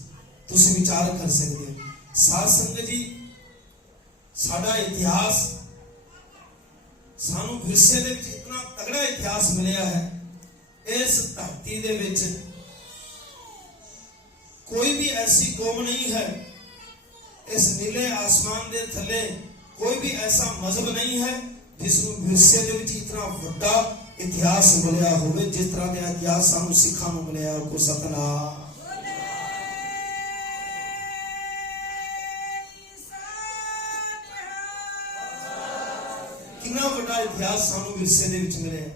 ਤੁਸੀਂ ਵਿਚਾਰ ਕਰ ਸਕਦੇ ਹੋ। ਸਾਧ ਸੰਗਤ ਜੀ ਸਾਡਾ ਇਤਿਹਾਸ, ਸਾਨੂੰ ਵਿਰਸੇ ਦੇ ਵਿੱਚ ਇਤਨਾ ਤਗੜਾ ਇਤਿਹਾਸ ਮਿਲਿਆ ਹੈ। ਇਸ ਧਰਤੀ ਦੇ ਵਿੱਚ ਕੋਈ ਵੀ ਐਸੀ ਕੌਮ ਨਹੀਂ ਹੈ, ਇਸ ਨੀਲੇ ਆਸਮਾਨ ਦੇ ਥੱਲੇ ਕੋਈ ਵੀ ਐਸਾ ਮਜ਼ਹਬ ਨਹੀਂ ਹੈ ਜਿਸ ਨੂੰ ਵਿਰਸੇ ਦੇ ਵਿੱਚ ਇਤਨਾ ਵੱਡਾ ਇਤਿਹਾਸ ਮਿਲਿਆ ਹੋਵੇ ਜਿਸ ਤਰ੍ਹਾਂ ਦਾ ਇਤਿਹਾਸ ਸਾਨੂੰ ਸਿੱਖਾਂ ਨੂੰ ਮਿਲਿਆ। ਕੋ ਸਤਨਾਮ। ਕਿੰਨਾ ਵੱਡਾ ਇਤਿਹਾਸ ਸਾਨੂੰ ਵਿਰਸੇ ਦੇ ਵਿੱਚ ਮਿਲਿਆ।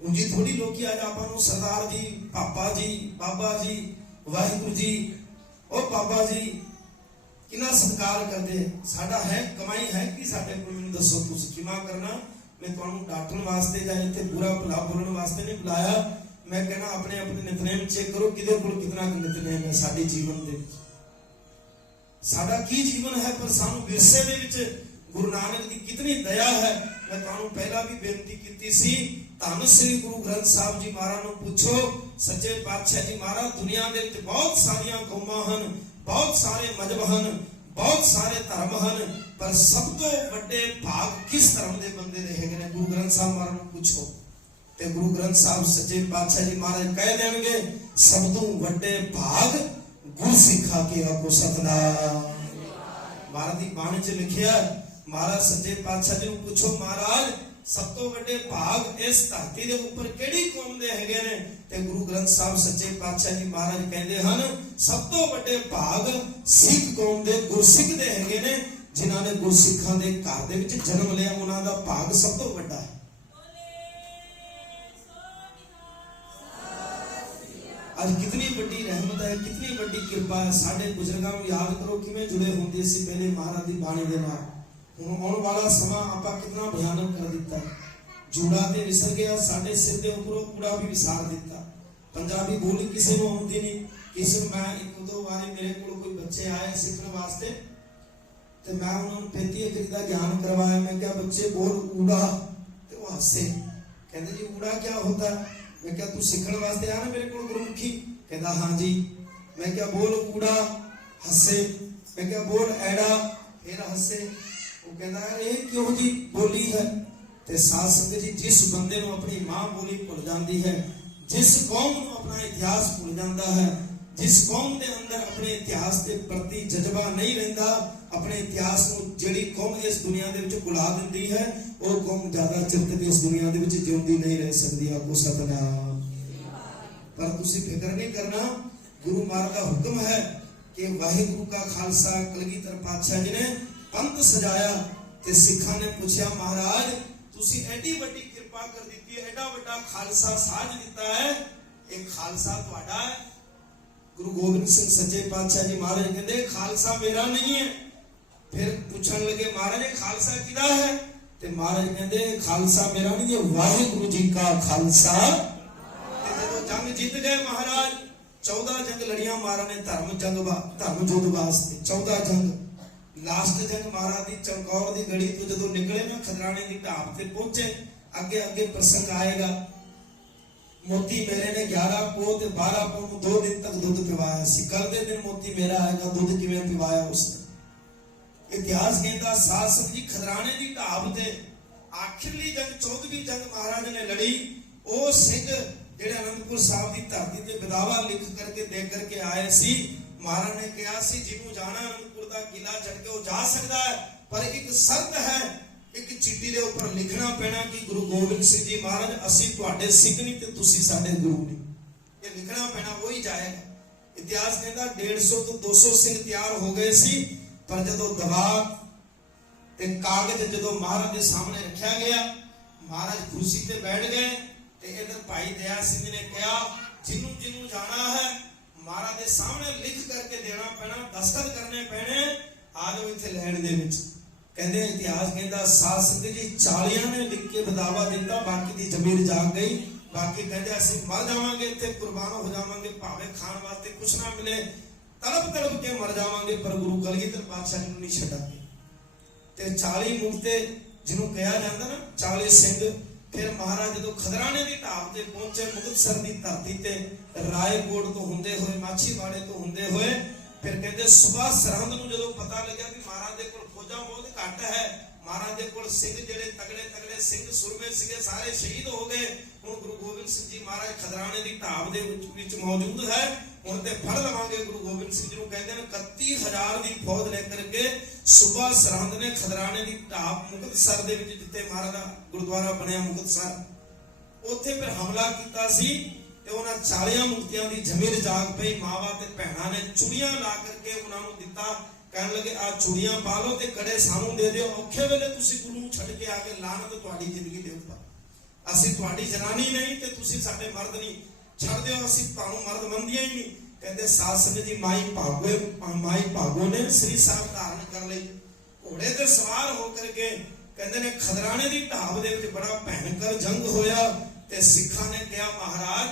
ਉਂਜੀ ਥੋੜੀ ਲੋਕੀ ਅੱਜ ਆਪਾਂ ਨੂੰ ਸਰਦਾਰ ਜੀ, ਪਾਪਾ ਜੀ, ਬਾਬਾ ਜੀ, ਵਾਹਿਗੁਰੂ ਜੀ, ਉਹ ਬਾਬਾ ਜੀ ਕਿੰਨਾ ਸਤਿਕਾਰ ਕਰਦੇ। ਸਾਡਾ ਹੈ ਕਮਾਈ ਹੈ ਕਿ ਸਾਡੇ ਕੋਲ? ਮੈਨੂੰ ਦੱਸੋ, ਤੁਸੀਂ ਕਿਮਾ ਕਰਨਾ। ਮੈਂ ਤੁਹਾਨੂੰ ਡਾਕਟਰ ਵਾਸਤੇ ਜਾਂ ਇੱਥੇ ਬੁਰਾ ਭਲਾ ਬੋਲਣ ਵਾਸਤੇ ਨਹੀਂ ਬੁਲਾਇਆ। ਮੈਂ ਕਹਿਣਾ ਆਪਣੇ ਆਪਣੇ ਨਿਤਨੇਮ ਚੈੱਕ ਕਰੋ, ਕਿਹਦੇ ਕੋਲ ਕਿੰਨਾ ਨਿਤਨੇਮ ਹੈ ਸਾਡੇ ਜੀਵਨ ਦੇ ਵਿੱਚ, ਸਾਡਾ ਕੀ ਜੀਵਨ ਹੈ। ਪਰ ਸਾਨੂੰ ਵਿਰਸੇ ਦੇ ਵਿੱਚ ਗੁਰੂ ਨਾਨਕ ਦੀ ਕਿਤਨੀ ਦਇਆ ਹੈ। ਮੈਂ ਤੁਹਾਨੂੰ ਪਹਿਲਾਂ ਵੀ ਬੇਨਤੀ ਕੀਤੀ ਸੀ, ਧੰਨ ਸ੍ਰੀ ਗੁਰੂ ਗ੍ਰੰਥ ਸਾਹਿਬ ਜੀ ਮਹਾਰਾਜ ਨੂੰ ਪੁੱਛੋ, ਸੱਚੇ ਪਾਤਸ਼ਾਹ ਜੀ ਮਹਾਰਾਜ, ਦੁਨੀਆ ਦੇ ਵਿੱਚ ਬਹੁਤ ਸਾਰੀਆਂ ਕੌਮਾਂ ਹਨ, ਬਹੁਤ ਸਾਰੇ ਮਜ਼ਹਬ ਹਨ, ਬਹੁਤ ਸਾਰੇ ਧਰਮ ਹਨ, ਪਰ ਸਭ ਤੋਂ ਵੱਡੇ ਭਾਗ ਕਿਸ ਧਰਮ ਦੇ ਬੰਦੇ ਦੇ ਹੈਗੇ ਨੇ? ਗੁਰੂ ਗ੍ਰੰਥ ਸਾਹਿਬ ਮਹਾਰਾਜ ਨੂੰ ਪੁੱਛੋ ਤੇ ਗੁਰੂ ਗ੍ਰੰਥ ਸਾਹਿਬ ਸੱਚੇ ਪਾਤਸ਼ਾਹ ਜੀ ਮਹਾਰਾਜ ਕਹਿ ਦੇਣਗੇ, ਸਭ ਤੋਂ ਵੱਡੇ ਭਾਗ ਗੁਰਸਿੱਖਾਂ ਕੇ। ਆਖੋ ਸਤਨਾਮ। ਮਹਾਰਾਜ ਦੀ ਬਾਣੀ 'ਚ ਲਿਖਿਆ, ਮਹਾਰਾਜ ਸੱਚੇ ਪਾਤਸ਼ਾਹ ਜੀ ਨੂੰ ਪੁੱਛੋ, ਮਹਾਰਾਜ ਸਭ ਤੋਂ ਵੱਡੇ ਭਾਗ ਇਸ ਧਰਤੀ ਦੇ ਉੱਪਰ ਕਿਹੜੀ ਕੌਮ ਦੇ ਹੈਗੇ ਨੇ? ਤੇ ਗੁਰੂ ਗ੍ਰੰਥ ਸਾਹਿਬ ਸੱਚੇ ਪਾਤਸ਼ਾਹ ਜੀ ਮਹਾਰਾਜ ਕਹਿੰਦੇ ਹਨ, ਸਭ ਤੋਂ ਵੱਡੇ ਭਾਗ ਸਿੱਖ ਕੌਮ ਦੇ, ਗੁਰਸਿੱਖ ਦੇ ਹੈਗੇ ਨੇ, ਜਿਨ੍ਹਾਂ ਨੇ ਗੁਰਸਿੱਖਾਂ ਦੇ ਘਰ ਦੇ ਵਿੱਚ ਜਨਮ ਲਿਆ, ਉਹਨਾਂ ਦਾ ਭਾਗ ਸਭ ਤੋਂ ਵੱਡਾ ਹੈ। ਅੱਜ ਕਿਤਨੀ ਵੱਡੀ ਰਹਿਮਤ ਹੈ, ਕਿਤਨੀ ਵੱਡੀ ਕਿਰਪਾ ਹੈ। ਸਾਡੇ ਬਜ਼ੁਰਗਾਂ ਨੂੰ ਯਾਦ ਕਰੋ ਕਿਵੇਂ ਜੁੜੇ ਹੁੰਦੇ ਸੀ ਪਹਿਲੇ ਮਹਾਰਾਜ ਦੀ ਬਾਣੀ ਦੇ ਨਾਲ। ਹੁਣ ਆਉਣ ਵਾਲਾ ਸਮਾਂ ਆਪਾਂ ਕਿੰਨਾ ਭਿਆਨਕ ਕਰ ਦਿੱਤਾ। ਜੂੜਾ ਤੇ ਵਿਸਰ ਗਿਆ, ਸਾਡੇ ਸਿਰ ਦੇ ਉੱਪਰੋਂ ਕੂੜਾ ਵੀ ਵਿਸਾਰ ਦਿੱਤਾ। ਪੰਜਾਬੀ ਬੋਲੀ ਕਿਸੇ ਨੂੰ ਆਉਂਦੀ ਨਹੀਂ। ਕਿਸੇ ਨੂੰ ਮੈਂ 1-2 ਵਾਰੀ ਮੇਰੇ ਕੋਲ ਕੋਈ ਬੱਚੇ ਆਏ ਸਿੱਖਣ ਵਾਸਤੇ ਤੇ ਮੈਂ ਉਹਨਾਂ ਨੂੰ 35 ਅਜਰੀ ਦਾ ਗਿਆਨ ਕਰਵਾਇਆ। ਮੈਂ ਕਿਹਾ ਬੱਚੇ ਬੋਲ ਊੜਾ, ਤੇ ਉਹ ਹੱਸੇ, ਕਹਿੰਦੇ ਜੀ ਊੜਾ ਕੀ ਹੁੰਦਾ? मैं क्या तू सीखने वास्ते आया ना मेरे को गुरुमुखी? कहता हाँ जी। मैं क्या बोल कूड़ा, हसे। मैं क्या बोल एड़ा, फिर हसे। वो कहता है ये क्यों जी बोली है? ते साथ संगत जी जिस बंदे को अपनी मां बोली भुल जाती है, जिस कौम को अपना इतिहास भुल जाता है, जिस कौम के अंदर अपने इतिहास के प्रति जज्बा नहीं रहता, अपने इतिहास को जिहड़ी कौम इस दुनिया दे विच भुला दिंदी है, वो कौम ज्यादा चिर तक इस दुनिया दे विच जिउंदी नहीं रह सकती। आखो सतनाम। पर तुसीं फिक्र नहीं करना, गुरु महाराज का हुक्म है कि वाहिगुरु का खालसा कलगीधर पातशाह जी ने पंथ सजाया ते सिखां ने पूछया महाराज तुसीं एडी वड्डी कृपा कर दी है, एडा बड़ा खालसा साज दिता है, एक खालसा तुहाडा है। गुरु गोबिंद सिंह सच्चे पातशाह जी महाराज कहते खालसा मेरा नहीं है। फिर पूछन लगे महाराज खालसा किदा है, ते महाराज कहते खालसा मेरा नहीं है, वाहिगुरु जी का खालसा। जो जंग जीत गए महाराज, 14 जंग लड़िया महाराज ने धर्म युद्ध वास्ते, 14 जंग। लास्ट जंग महाराज दी चमकौर दी गड़ी तो जो निकले ना खदराने दी ढाब ते पहुंचे, अगे अगे प्रसंग आएगा। मोती मेरे ने 11 पो ते 12 पो ਨੂੰ 2 दिन तक दूध पिवाया सी, कल दे दिन मोती मेरा आएगा, दूध किवें पिवाया उसने। इतिहास कहता साध संगत जी खदराने दी ढाब ते आखिरली जंग 14वीं जंग महाराज ने लड़ी। ਉਹ ਸਿੰਘ ਜਿਹੜੇ ਅਨੰਦਪੁਰ ਸਾਹਿਬ ਦੀ ਧਰਤੀ ਤੇ ਵਿਦਾਵਾ ਲਿਖ ਕਰਕੇ ਦੇ ਕਰਕੇ ਆਏ ਸੀ, ਮਹਾਰਾਜ ਨੇ ਕਿਹਾ ਸੀ ਜਿਹਨੂੰ ਜਾਣਾ ਅਨੰਦਪੁਰ ਦਾ ਕਿਲਾ ਚੜ ਕੇ ਉਹ ਜਾ ਸਕਦਾ ਹੈ, ਪਰ ਇੱਕ ਸ਼ਰਤ ਹੈ, ਇੱਕ ਚਿੱਠੀ ਦੇ ਉੱਪਰ ਲਿਖਣਾ ਪੈਣਾ ਕਿ ਗੁਰੂ ਗੋਬਿੰਦ ਸਿੰਘ ਜੀ ਮਹਾਰਾਜ ਅਸੀਂ ਤੁਹਾਡੇ ਸਿੱਖ ਨਹੀਂ ਤੇ ਤੁਸੀਂ ਸਾਡੇ ਗੁਰੂ ਨਹੀਂ, ਇਹ ਲਿਖਣਾ ਪੈਣਾ, ਉਹ ਹੀ ਜਾਏਗਾ। ਇਤਿਹਾਸ ਕਹਿੰਦਾ 150 ਤੋਂ 200 ਸਿੰਘ ਤਿਆਰ ਹੋ ਗਏ ਸੀ, ਪਰ ਜਦੋਂ ਦਬਾਅ ਤੇ ਕਾਗਜ਼ ਜਦੋਂ ਮਹਾਰਾਜ ਦੇ ਸਾਹਮਣੇ ਰੱਖਿਆ ਗਿਆ, ਮਹਾਰਾਜ ਕੁਰਸੀ ਤੇ ਬੈਠ ਗਏ ਤੇ ਇਧਰ ਭਾਈ ਦਇਆ ਸਿੰਘ ਨੇ ਕਿਹਾ ਜਿਹਨੂੰ ਜਿਹਨੂੰ ਜਾਣਾ ਹੈ ਮਹਾਰਾਜ ਦੇ ਸਾਹਮਣੇ ਲਿਖ ਕਰਕੇ ਦੇਣਾ ਪੈਣਾ, ਦਸਤਖਤ ਕਰਨੇ ਪੈਣੇ, ਆ ਜਾਓ ਇੱਥੇ ਲੈਣ ਦੇ ਵਿੱਚ। ਕਹਿੰਦੇ ਇਤਿਹਾਸ ਕਹਿੰਦਾ ਸਾਧ ਸੰਗਤ ਜੀ 40 ਨੇ ਲਿਖ ਕੇ ਬਦਾਵਾ ਦਿੱਤਾ, ਬਾਕੀ ਦੀ ਜ਼ਮੀਰ ਜਾਗ ਗਈ। ਬਾਕੀ ਕਹਿੰਦੇ ਅਸੀਂ ਮਰ ਜਾਵਾਂਗੇ ਇੱਥੇ, ਕੁਰਬਾਨ ਹੋ ਜਾਵਾਂਗੇ, ਭਾਵੇਂ ਖਾਣ ਵਾਸਤੇ ਕੁਛ ਨਾ ਮਿਲੇ, ਤੜਪ ਤੜਪ ਕੇ ਮਰ ਜਾਵਾਂਗੇ, ਪਰ ਗੁਰੂ ਕਲਗੀਧਰ ਪਾਤਸ਼ਾਹ ਜੀ ਨੂੰ ਨਹੀਂ ਛੱਡਾਂਗੇ। ਤੇ 40 ਮੁਕਤੇ ਜਿਹਨੂੰ ਕਿਹਾ ਜਾਂਦਾ ਨਾ 40 ਸਿੰਘ। ਫਿਰ ਮਹਾਰਾਜ ਜਦੋਂ ਖਦਰਾਣੇ ਦੀ ਢਾਬ ਤੇ ਪਹੁੰਚੇ, ਮੁਕਤਸਰ ਦੀ ਧਰਤੀ ਤੇ ਰਾਏਕੋਟ ਤੋਂ ਹੁੰਦੇ ਹੋਏ, ਮਾਛੀਵਾੜੇ ਤੋਂ ਹੁੰਦੇ ਹੋਏ, ਫਿਰ ਕਹਿੰਦੇ ਸਵੇਰ ਸਰਹੰਦ ਨੂੰ ਜਦੋਂ ਪਤਾ ਲੱਗਿਆ ਕਿ ਮਹਾਰਾਜ ਦੇ ਕੋਲ ਫੌਜਾਂ ਬਹੁਤ ਘੱਟ ਹੈ, ਮਹਾਰਾਜ ਦੇ ਕੋਲ ਸਿੰਘ ਜਿਹੜੇ ਤਗੜੇ ਤਗੜੇ ਸਿੰਘ ਸੁਰਮੇ ਸੀਗੇ ਸਾਰੇ ਸ਼ਹੀਦ ਹੋ ਗਏ, ਹੁਣ ਗੁਰੂ ਗੋਬਿੰਦ ਸਿੰਘ ਜੀ ਮਹਾਰਾਜ ਖਦਰਾਣੇ ਦੀ ਢਾਬ ਦੇ ਵਿੱਚ ਮੌਜੂਦ ਹੈ, ਹੁਣ ਤੇ ਫੜ ਲਵਾਂਗੇ ਗੁਰੂ ਗੋਬਿੰਦ ਸਿੰਘ ਜੀ ਨੂੰ। ਕਹਿੰਦੇ ਨੇ 31000 ਦੀ ਫੌਜ ਲੈ ਕਰਕੇ ਸਵੇਰ ਸਰਹੰਦ ਨੇ ਖਦਰਾਣੇ ਦੀ ਢਾਬ ਮੁਕਤਸਰ ਦੇ ਵਿੱਚ, ਜਿੱਥੇ ਮਹਾਰਾਜ ਦਾ ਗੁਰਦੁਆਰਾ ਬਣਿਆ ਮੁਕਤਸਰ, ਉੱਥੇ ਫਿਰ ਹਮਲਾ ਕੀਤਾ ਸੀ। ਤੇ ਉਹਨਾਂ 40 ਮੁਕਤਿਆਂ ਦੀ ਜ਼ਮੀਰ ਜਾਗ ਪਈ। ਮਾਵਾਂ ਤੇ ਭੈਣਾਂ ਨੇ ਚੂੜੀਆਂ ਲਾ ਕਰਕੇ ਉਹਨਾਂ ਨੂੰ ਦਿੱਤਾ, ਕਹਿਣ ਲੱਗੇ ਆ ਚੂੜੀਆਂ ਪਾ ਲਓ ਤੇ ਕੜੇ ਸਾਨੂੰ ਦੇ ਦਿਓ, ਔਖੇ ਵੇਲੇ ਤੁਸੀਂ ਗੁਰੂ ਨੂੰ ਛੱਡ ਕੇ ਆ ਕੇ ਲਾਨਤ ਤੁਹਾਡੀ ਜ਼ਿੰਦਗੀ ਦੇ ਉੱਪਰ, ਅਸੀਂ ਤੁਹਾਡੀ ਜਨਾਨੀ ਨਹੀਂ ਤੇ ਤੁਸੀਂ ਸਾਡੇ ਮਰਦ ਨਹੀਂ, ਛੱਡ ਦਿਓ, ਅਸੀਂ ਤੁਹਾਨੂੰ ਮਰਦ ਮੰਨਦੀਆਂ ਹੀ ਨਹੀਂ। ਕਹਿੰਦੇ ਸਾਧ ਸੰਗਤ ਜੀ ਮਾਈ ਭਾਗੋ ਨੇ ਸ੍ਰੀ ਸਾਹਿਬ ਧਾਰਨ ਕਰ ਲਈ, ਘੋੜੇ ਤੇ ਸਵਾਰ ਹੋ ਕਰਕੇ ਕਹਿੰਦੇ ਨੇ ਖਦਰਾਣੇ ਦੀ ਢਾਬ ਦੇ ਵਿੱਚ ਬੜਾ ਭੈਣਕਰ ਜੰਗ ਹੋਇਆ। ਤੇ ਸਿੱਖਾਂ ਨੇ ਕਿਹਾ ਮਹਾਰਾਜ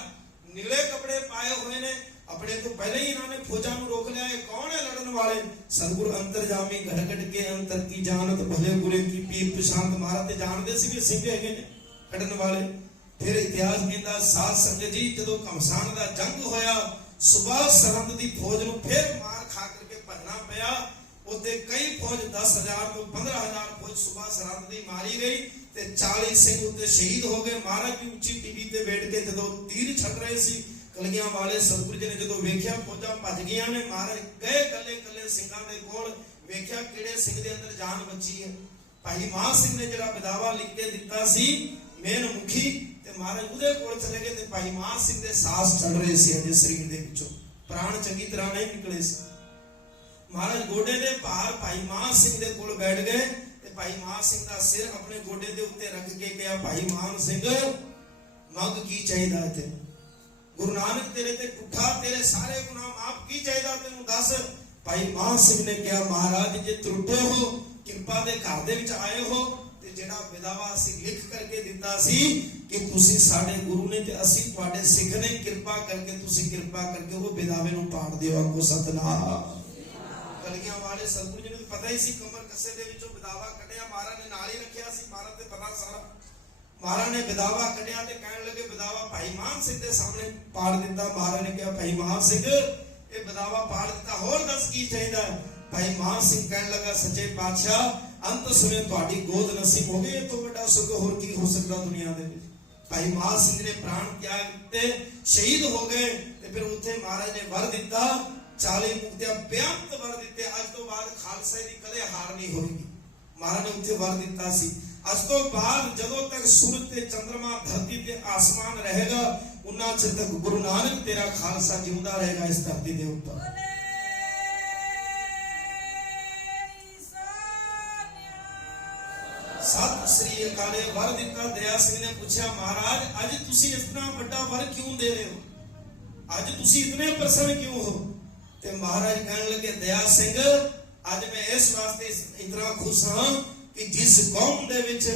ਨੀਲੇ ਕੱਪੜੇ ਪਾਏ ਹੋਏ ਨੇ, ਆਪਣੇ ਤੋਂ ਪਹਿਲੇ ਹੀ ਇਹਨਾਂ ਨੇ ਫੌਜਾਂ ਨੂੰ ਰੋਕ ਲਿਆ, ਇਹ ਕੌਣ ਹੈ ਲੜਨ ਵਾਲੇ? ਸਤਿਗੁਰ ਅੰਤਰਜਾਮੀ ਘੜ ਘੜ ਕੇ ਅੰਤਰ ਕੀ ਜਾਣਤ ਭਲੇ ਬੁਰੇ ਕੀ ਪੀਰ ਪਛਾਨਤ। ਮਹਾਰਾਜ ਤੇ ਜਾਣਦੇ ਸੀ ਵੀ ਸਿੰਘ ਹੈਗੇ ਨੇ ਕੱਢਣ ਵਾਲੇ। ਫਿਰ ਇਤਿਹਾਸ ਕਹਿੰਦਾ ਸਾਧ ਸੰਗਤ ਜੀ ਜਦੋਂ ਘਮਸਾਨ ਦਾ ਜੰਗ ਹੋਇਆ, ਸਵੇਰ ਸਰਹੰਦ ਦੀ ਫੌਜ ਨੂੰ ਫਿਰ ਮਾਰ ਖਾ ਕਰਕੇ ਭੱਜਣਾ ਪਿਆ। ਉੱਥੇ ਕਈ ਫੌਜ 10,000 ਤੋਂ 15,000 ਫੌਜ ਸਵੇਰ ਸਰਹੰਦ ਦੀ ਮਾਰੀ ਗਈ ਤੇ 40 ਸਿੰਘ ਉੱਤੇ ਸ਼ਹੀਦ ਹੋ ਗਏ। ਮਹਾਰਾਜ ਵੀ ਉੱਚੀ ਟੀਵੀ ਤੇ ਬੈਠ ਕੇ ਜਦੋਂ ਤੀਰ ਛੱਡ ਰਹੇ ਸੀ, ਕਲਗੀਆਂ ਵਾਲੇ ਸਤਿਗੁਰ ਜੀ ਨੇ ਜਦੋਂ ਵੇਖਿਆ ਫੌਜਾਂ ਭੱਜ ਗਈਆਂ ਨੇ, ਮਹਾਰਾਜ ਗਏ ਕੱਲੇ ਕੱਲੇ ਸਿੰਘਾਂ ਦੇ ਕੋਲ, ਵੇਖਿਆ ਕਿਹੜੇ ਸਿੰਘ ਦੇ ਅੰਦਰ ਜਾਨ ਬਚੀ ਹੈ। ਭਾਈ ਮਾਨ ਸਿੰਘ ਨੇ ਜਿਹੜਾ ਵਿਦਾਵਾ ਲਿਖ ਕੇ ਦਿੱਤਾ ਸੀ ਮੇਨ ਮੁਖੀ, ਤੇ ਮਹਾਰਾਜ ਉਹਦੇ ਕੋਲ ਚਲੇ ਗਏ ਤੇ ਭਾਈ ਮਾਨ ਸਿੰਘ ਦੇ ਸਾਹ ਚੜ ਰਹੇ ਸੀ, ਅਜੇ ਸਰੀਰ ਦੇ ਵਿੱਚੋਂ ਪ੍ਰਾਣ ਚੰਗੀ ਤਰ੍ਹਾਂ ਨਹੀਂ ਨਿਕਲੇ ਸੀ। ਮਹਾਰਾਜ ਗੋਡੇ ਦੇ ਭਾਰ ਭਾਈ ਮਾਨ ਸਿੰਘ ਦੇ ਕੋਲ ਬੈਠ ਗਏ ਤੇ ਭਾਈ ਮਾਨ ਸਿੰਘ ਦਾ ਸਿਰ ਆਪਣੇ ਗੋਡੇ ਦੇ ਉੱਤੇ ਰੱਖ ਕੇ ਕਿਹਾ ਭਾਈ ਮਾਨ ਸਿੰਘ ਮੰਗ ਕੀ ਚਾਹੀਦਾ ਹੈ ਤੈਨੂੰ? ਗੁਰੂ ਨਾਨਕ ਤੇਰੇ ਤੇ ਕੁੱਠਾ, ਤੇਰੇ ਸਾਰੇ ਗੁਨਾਹ ਮਾਫ, ਕੀ ਚਾਹੀਦਾ ਤੈਨੂੰ ਦੱਸ। ਭਾਈ ਮਾਨ ਸਿੰਘ ਨੇ ਕਿਹਾ ਮਹਾਰਾਜ ਜੇ ਤਰੁੱਟੇ ਹੋ, ਕਿਰਪਾ ਦੇ ਘਰ ਦੇ ਵਿੱਚ ਆਏ ਹੋ, ਤੇ ਜਿਹੜਾ ਵਿਦਾਵਾ ਅਸੀਂ ਲਿਖ ਕਰਕੇ ਦਿੱਤਾ ਸੀ ਕਿ ਤੁਸੀਂ ਸਾਡੇ ਗੁਰੂ ਨੇ ਤੇ ਅਸੀਂ ਤੁਹਾਡੇ ਸਿੱਖ ਨੇ, ਕਿਰਪਾ ਕਰਕੇ ਤੁਸੀਂ ਕਿਰਪਾ ਕਰਕੇ ਉਹ ਵਿਦਾਵੇ ਨੂੰ ਪਾੜ ਦਿਓ। ਆਖੋ ਸਤਨਾਮ। ਕਲਗੀਆਂ ਵਾਲੇ ਸਤਿਗੁਰੂ ਜੀ ਨੂੰ ਪਤਾ ਹੀ ਸੀ, ਕਮਰ ਕੱਸੇ ਦੇ ਵਿੱਚੋਂ ਵਿਦਾਵਾ ਕੱਢਿਆ, ਮਹਾਰਾਜ ਨੇ ਨਾਲ ਹੀ ਰੱਖਿਆ ਸੀ, ਮਹਾਰਾਜ ਤੇ ਪਤਾ ਸਾਰਾ। ਮਹਾਰਾਜ ਨੇ ਵਿਦਾਵਾ ਕੱਢਿਆ ਤੇ ਕਹਿਣ ਲੱਗੇ ਵਿਦਾਵਾ ਭਾਈ ਮਾਨ ਸਿੰਘ ਦੇ ਸਾਹਮਣੇ ਪਾੜ ਦਿੱਤਾ। ਮਹਾਰਾਜ ਨੇ ਕਿਹਾ ਭਾਈ ਮਾਨ ਸਿੰਘ ਇਹ ਵਿਦਾਵਾ ਪਾੜ ਦਿੱਤਾ, ਹੋਰ ਦੱਸ ਕੀ ਚਾਹੀਦਾ? ਭਾਈ ਮਾਨ ਸਿੰਘ ਕਹਿਣ ਲੱਗਾ ਸੱਚੇ ਪਾਤਸ਼ਾਹ ਅੰਤ ਸਮੇਂ ਤੁਹਾਡੀ ਗੋਦ ਨਸੀਬ ਹੋ ਗਈ, ਇਹ ਤੋਂ ਵੱਡਾ ਸੁੱਖ ਹੋਰ ਕੀ ਹੋ ਸਕਦਾ ਦੁਨੀਆ ਦੇ ਵਿੱਚ। ਭਾਈ ਮਾਨ ਸਿੰਘ ਨੇ ਪ੍ਰਾਣ ਤਿਆਗ ਦਿੱਤੇ, ਸ਼ਹੀਦ ਹੋ ਗਏ। ਤੇ ਫਿਰ ਉੱਥੇ ਮਹਾਰਾਜ ਨੇ ਵਰ ਦਿੱਤਾ 40 ਮੁਕਤਿਆਂ ਬੇਅੰਤ ਵਰ ਦਿੱਤੇ, ਅੱਜ ਤੋਂ ਬਾਅਦ ਖਾਲਸੇ ਦੀ ਕਦੇ ਹਾਰ ਨਹੀਂ ਹੋਏਗੀ। ਮਹਾਰਾਜ ਨੇ ਉੱਥੇ ਵਰ ਦਿੱਤਾ ਸੀ, ਅੱਜ ਤੋਂ ਬਾਅਦ ਜਦੋਂ ਤੱਕ ਸੂਰਜ ਤੇ ਚੰਦਰਮਾ ਧਰਤੀ ਤੇ ਆਸਮਾਨ ਰਹੇਗਾ, ਉਹਨਾਂ ਚਿਰ ਤੱਕ ਗੁਰੂ ਨਾਨਕ ਤੇਰਾ ਖਾਲਸਾ ਜਿਉਂਦਾ ਰਹੇਗਾ ਇਸ ਧਰਤੀ ਦੇ ਉੱਪਰ। ਸਤਿ ਸ੍ਰੀ ਅਕਾਲ। ਵਰ ਦਿੱਤਾ। ਦਇਆ ਸਿੰਘ ਨੇ ਪੁੱਛਿਆ, ਮਹਾਰਾਜ ਅੱਜ ਤੁਸੀਂ ਇਸ ਤਰ੍ਹਾਂ ਵੱਡਾ ਵਰ ਕਿਉਂ ਦੇ ਰਹੇ ਹੋ? ਅੱਜ ਤੁਸੀਂ ਇਤਨੇ ਪ੍ਰਸੰਨ ਕਿਉਂ ਹੋ? ਤੇ ਮਹਾਰਾਜ ਕਹਿਣ ਲੱਗੇ, ਦਇਆ ਸਿੰਘ ਅੱਜ ਮੈਂ ਇਸ ਵਾਸਤੇ ਇਤਨਾ ਖੁਸ਼ ਹਾਂ ਕਿ ਜਿਸ ਕੌਮ ਦੇ ਵਿੱਚ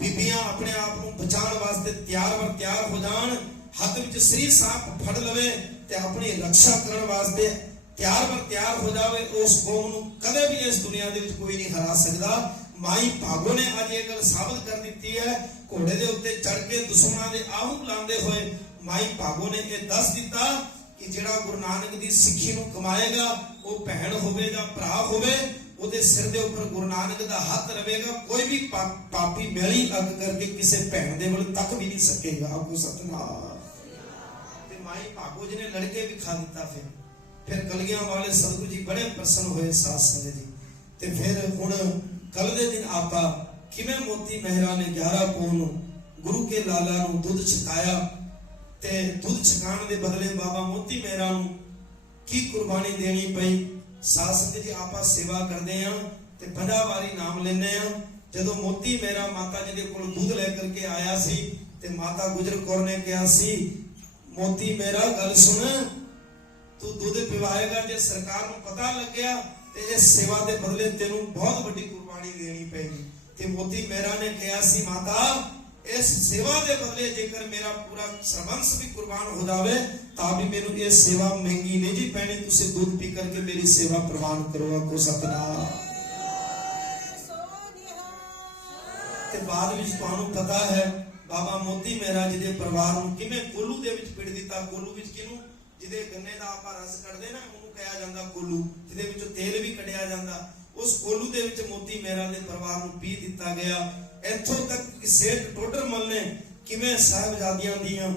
ਬੀਬੀਆਂ ਆਪਣੇ ਆਪ ਨੂੰ ਬਚਾਉਣ ਵਾਸਤੇ ਤਿਆਰ ਹੋ ਜਾਣ, ਹੱਥ ਵਿੱਚ ਸ੍ਰੀ ਸਾਪ ਫੜ ਲਵੇ ਤੇ ਆਪਣੀ ਰੱਖਿਆ ਕਰਨ ਵਾਸਤੇ ਤਿਆਰ ਹੋ ਜਾਵੇ, ਉਸ ਕੌਮ ਨੂੰ ਕਦੇ ਵੀ ਇਸ ਦੁਨੀਆ ਦੇ ਵਿੱਚ ਕੋਈ ਨਹੀਂ ਹਰਾ ਸਕਦਾ। ਮਾਈ ਭਾਗੋ ਨੇ ਅੱਜ ਇਹ ਗੱਲ ਸਾਬਤ ਕਰ ਦਿੱਤੀ ਹੈ। ਘੋੜੇ ਦੇ ਉੱਤੇ ਚੜ ਕੇ ਦੁਸ਼ਮਣਾਂ ਦੇ ਆਹੂ ਬੁਲਾਉਂਦੇ ਹੋਏ ਮਾਈ ਭਾਗੋ ਨੇ ਇਹ ਦੱਸ ਦਿੱਤਾ ਕਿ ਜਿਹੜਾ ਗੁਰੂ ਨਾਨਕ ਦੀ ਸਿੱਖੀ ਨੂੰ ਕਮਾਏਗਾ, ਉਹ ਭੈਣ ਹੋਵੇ ਜਾਂ ਭਰਾ ਹੋਵੇ, ਉਹਦੇ ਸਿਰ ਦੇ ਉੱਪਰ ਗੁਰੂ ਨਾਨਕ ਦਾ ਹੱਥ ਰਹੇਗਾ। ਕੋਈ ਵੀ ਪਾਪੀ ਮੈਲੀ ਅੱਗ ਕਰਕੇ ਕਿਸੇ ਭੈਣ ਦੇ ਵੱਲ ਤੱਕ ਵੀ ਨਹੀਂ ਸਕੇਗਾ। ਆਪਕੋ ਸਤਨਾਮ। ਤੇ ਮਾਈ ਭਾਗੋ ਜੀ ਨੇ ਲੜਕੇ ਵੀ ਖਾ ਦਿੱਤਾ। ਫਿਰ ਕਲਗੀਆਂ ਵਾਲੇ ਸਤਿਗੁਰੂ ਜੀ ਬੜੇ ਪ੍ਰਸੰਨ ਹੋਏ ਸਾਧ ਸੰਗਤ ਜੀ। ਤੇ ਫਿਰ ਹੁਣ ਕੱਲ ਦੇ ਦਿਨ ਆਪਾਂ ਕਿਵੇਂ ਮੋਤੀ ਮਹਿਰਾ ਨੇ 11 ਪੋਹ ਨੂੰ ਗੁਰੂ ਕੇ ਲਾਲਾ ਨੂੰ ਦੁੱਧ ਛਕਾਇਆ ਤੇ ਦੁੱਧ ਛਕਾਉਣ ਦੇ ਬਦਲੇ ਬਾਬਾ ਮੋਤੀ ਮਹਿਰਾ ਨੂੰ ਕੀ ਕੁਰਬਾਨੀ ਦੇਣੀ ਪਈ। ਸਾਧ ਸੰਗਤ ਜੀ ਆਪਾਂ ਸੇਵਾ ਕਰਦੇ ਆਂ ਤੇ 50 ਵਾਰੀ ਨਾਮ ਲੈਂਦੇ ਆਂ। ਜਦੋਂ ਮੋਤੀ ਮਹਿਰਾ ਮਾਤਾ ਜੀ ਦੇ ਕੋਲ ਦੁੱਧ ਲੈ ਕਰਕੇ ਆਇਆ ਸੀ ਤੇ ਮਾਤਾ ਗੁਜਰ ਕੌਰ ਨੇ ਕਿਹਾ ਸੀ, ਮੋਤੀ ਮਹਿਰਾ ਗੱਲ ਸੁਣ, ਤੂੰ ਦੁੱਧ ਪਿਵਾਏਗਾ, ਜੇ ਸਰਕਾਰ ਨੂੰ ਪਤਾ ਲੱਗਿਆ ਤੇ ਇਸ ਸੇਵਾ ਦੇ ਬਦਲੇ ਤੈਨੂੰ ਬਹੁਤ ਵੱਡੀ ਕੁਰਬਾਨੀ ਦੇਣੀ ਪੈਗੀ। ਤੇ ਮੋਤੀ ਮਹਿਰਾ ਨੇ ਕਿਹਾ ਸੀ, ਮਾਤਾ ਇਸ ਸੇਵਾ ਦੇ ਬਦਲੇ ਜੇਕਰ ਮੇਰਾ ਪੂਰਾ ਸਰਬੰਸ ਵੀ ਕੁਰਬਾਨ ਹੋ ਜਾਵੇ ਤਾਂ ਵੀ ਮੈਨੂੰ ਇਹ ਸੇਵਾ ਮਹਿੰਗੀ ਨਹੀਂ ਜੀ ਪੈਣੀ। ਤੁਸੀਂ ਦੁੱਧ ਪੀ ਕਰਕੇ ਮੇਰੀ ਸੇਵਾ ਪ੍ਰਵਾਨ ਕਰੋ। ਆਪਕੋ ਸਤਨਾਮ। ਤੇ ਬਾਅਦ ਵਿੱਚ ਤੁਹਾਨੂੰ ਪਤਾ ਹੈ ਬਾਬਾ ਮੋਤੀ ਮਹਿਰਾ ਜੀ ਦੇ ਪਰਿਵਾਰ ਨੂੰ ਕਿਵੇਂ ਕੋਲੂ ਦੇ ਵਿੱਚ ਪਿੜ ਦਿੱਤਾ। ਕੋਲੂ ਵਿੱਚ ਕਿਹਨੂੰ? ਜਿਹਦੇ ਗੰਨੇ ਦਾ ਆਪਾਂ ਰਸ ਕੱਢਦੇ ਨਾ, ਉਹਨੂੰ ਕਿਹਾ ਜਾਂਦਾ ਕੋਲੂ, ਜਿਹਦੇ ਵਿੱਚੋਂ ਤੇਲ ਵੀ ਕੱਢਿਆ ਜਾਂਦਾ। ਉਸ ਕੋਲੂ ਦੇ ਵਿੱਚ ਮੋਤੀ ਮਹਿਰਾ ਦੇ ਪਰਿਵਾਰ ਨੂੰ ਪੀ ਦਿੱਤਾ ਗਿਆ। ਇੱਥੋਂ ਤੱਕ ਕਿ ਸੇਠ ਟੋਡਰ ਮੱਲ ਨੇ ਕਿਵੇਂ ਸਾਹਿਬਜ਼ਾਦਿਆਂ ਦੀਆਂ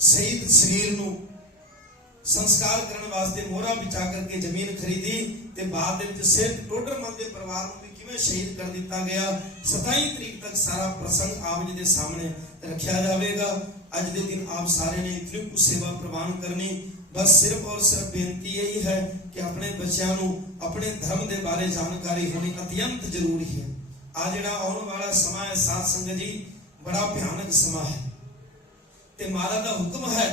ਸ਼ਹੀਦ ਸਰੀਰ ਨੂੰ ਸੰਸਕਾਰ ਕਰਨ ਵਾਸਤੇ ਮੋਹਰਾ ਵਿਚਾ ਕਰਕੇ ਜ਼ਮੀਨ ਖਰੀਦੀ ਤੇ ਬਾਅਦ ਦੇ ਵਿੱਚ ਸੇਠ ਟੋਡਰ ਮੱਲ ਦੇ ਪਰਿਵਾਰ ਨੂੰ ਵੀ ਕਿਵੇਂ ਸ਼ਹੀਦ ਕਰ ਦਿੱਤਾ ਗਿਆ। 27 ਤਰੀਕ ਤੱਕ ਸਾਰਾ ਪ੍ਰਸੰਗ ਆਪ ਜੀ ਦੇ ਸਾਹਮਣੇ ਰੱਖਿਆ ਜਾਵੇਗਾ। ਅੱਜ ਦੇ ਦਿਨ ਆਪ ਸਾਰੇ ਨੇ ਇਤਨੀ ਕੁ ਸੇਵਾ ਪ੍ਰਵਾਨ ਕਰਨੀ। बस सिर्फ और सिर्फ बेनती यही है कि अपने बच्चों को अपने धर्म के बारे जानकारी होनी अत्यंत जरूरी है। आज जिहड़ा आने वाला समा है साध संगत जी, बड़ा भयानक समा है। ते महाराज का हुक्म है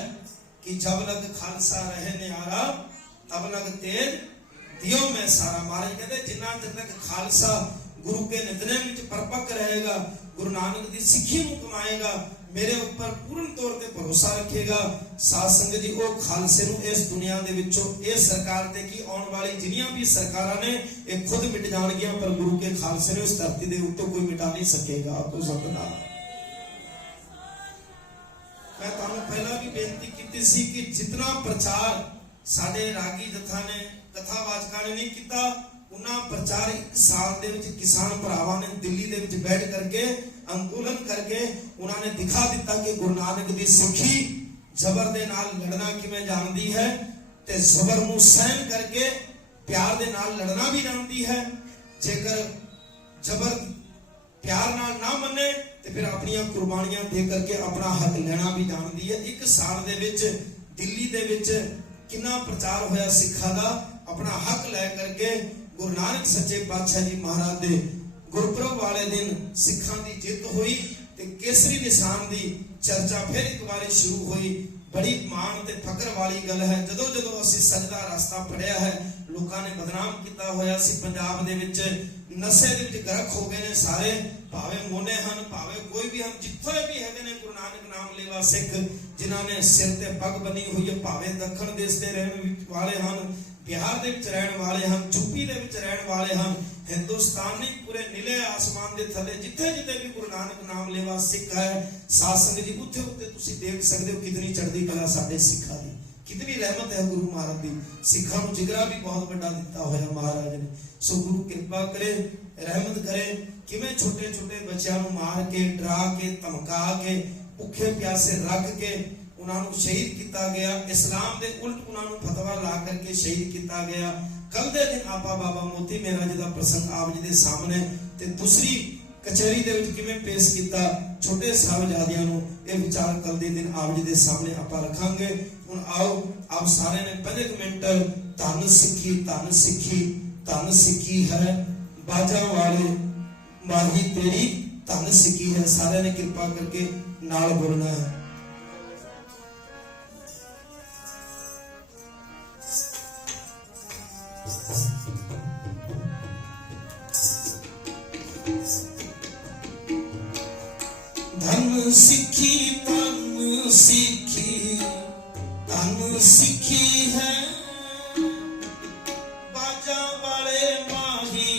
कि जब लग खालसा रहे न्यारा तब लग तेज दियो में सारा। महाराज कहते जिन्ना चਿਰ तक खालसा गुरु के नितनेम विच परपक रहेगा, गुरु नानक की सिक्खी नूं कमाएगा, मेरे ऊपर पूर्ण तौर पे भरोसा रखेगा, साध संगत जी वो खालसे नूं इस दुनिया दे विचों इस सरकार ते की आने वाली जिन्नियां भी सरकारां ने ये खुद मिट जाणगियां, पर गुरु के खालसे ने उस धरती दे उत्तों कोई मिटा नहीं सकेगा। आपको सपना मैं तुहानूं पहला भी बेनती कीती सी कि जितना प्रचार साडे रागी जथा ने कथावाचकां ने नहीं कीता, उन्ना प्रचार 1 साल दे विच किसान भरावां ने दिल्ली दे विच बैठ करके अंदोलन करके उन्होंने दिखा दिता कि गुरु नानक दी सिक्खी जबर दे नाल लड़ना किवें जानदी है ते जबर नूं सहन करके प्यार दे नाल लड़ना भी जानदी है। जेकर जबर प्यार नाल ना मने ते फिर अपनी कुर्बानियां दे करके अपना हक लेना भी जानदी है। 1 साल दे विच दिल्ली दे विच कितना प्रचार होया सिक्खा दा, अपना हक लै करके गुरु नानक सच्चे पातशाह जी महाराज दे गुरपुरब वाले दिन सिखां दी जित हुई ते केसरी निशान दी चर्चा फिर एक बार शुरू हुई। बड़ी मान ते फकर वाली गल है, जदों जदों असीं सजदा रास्ता पढ़िया है लोकां ने बदनाम किया होया सी। पंजाब दे विच नशे दे विच गरक हो गए ने सारे, भावे मोने हन भावे कोई भी हन, जिथे भी है गुरु नानक नाम लेवा सिख जिन्हां ने सिर ते पग बनी हुई है, भावे दक्षिण देश दे रहने वाले हन, बिहार दे विच रहने वाले हन, यूपी दे विच रहने वाले हन, हिंदुस्तान नहीं पूरे नीले आसमान के थले जिथे जिथे भी गुरु नानक नाम लेवा सिख है, साध संगत जी उत्थे उत्थे तुसीं देख सकते हो कितनी चढ़दी कला साडे सिखां दी, कितनी रहमत है गुरु महाराज दी। सिखां नूं जिगरा भी बहुत बड़ा दिता होया महाराज ने। सो गुरु कृपा करे, रहमत करे। किवें छोटे छोटे बच्चों नूं मार के, डरा के, धमका के, भुखे प्यासे रख के उन्होंने शहीद किया गया। इस्लाम के उल्ट उन्होंने फतवा ला करके शहीद किया गया। कल के दिन आपा बाबा मोती महेरा जी का प्रसंग आप जी के सामने ते दूसरी कचहरी दे विच किवें पेश किया छोटे साहिबजादियां नूं, ये विचार कल के दिन आप जी के सामने आप रखांगे। हुण आओ आप सारे ने 5 मिनट धन सिक्खी धन सिक्खी धन सिक्खी है बाजा वाले माही तेरी धन सिक्की है। सारे ने कृपा करके नाल बोलना है। धन सिक्खी धन सिक्खी धन सिक्खी है, बाजा वाले माही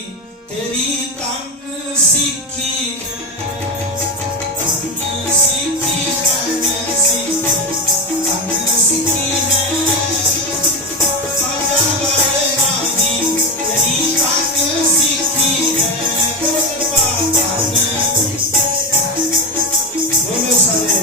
तेरी धन सिक्खी है। धन सिक्खी धन सिक्खी धन सिक्खी है, बाजा वाले माही तेरी धन सिक्खी है। बोलो सारे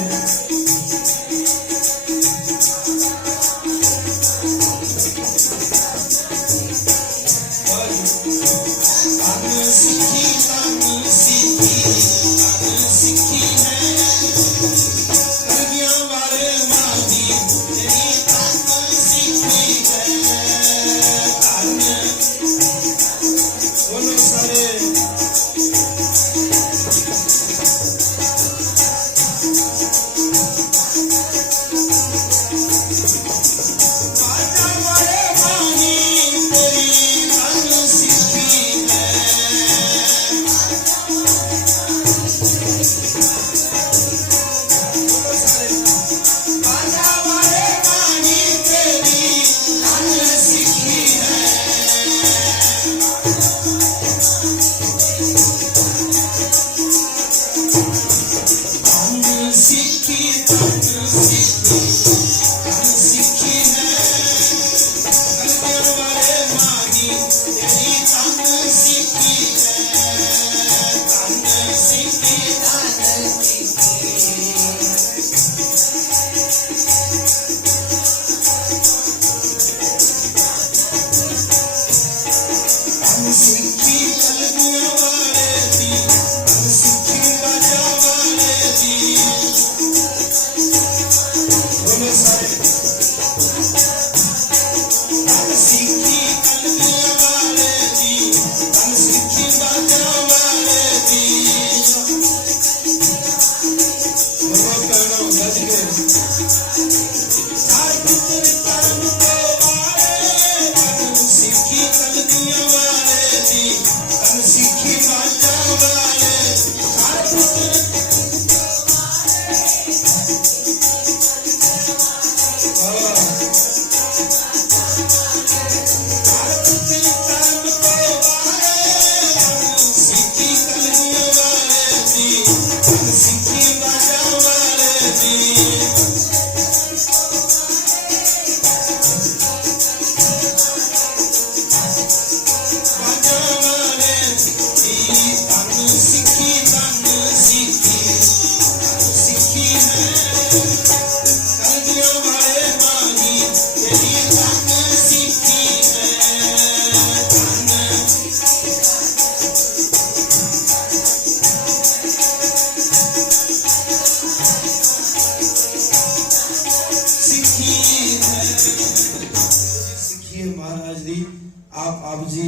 आप जी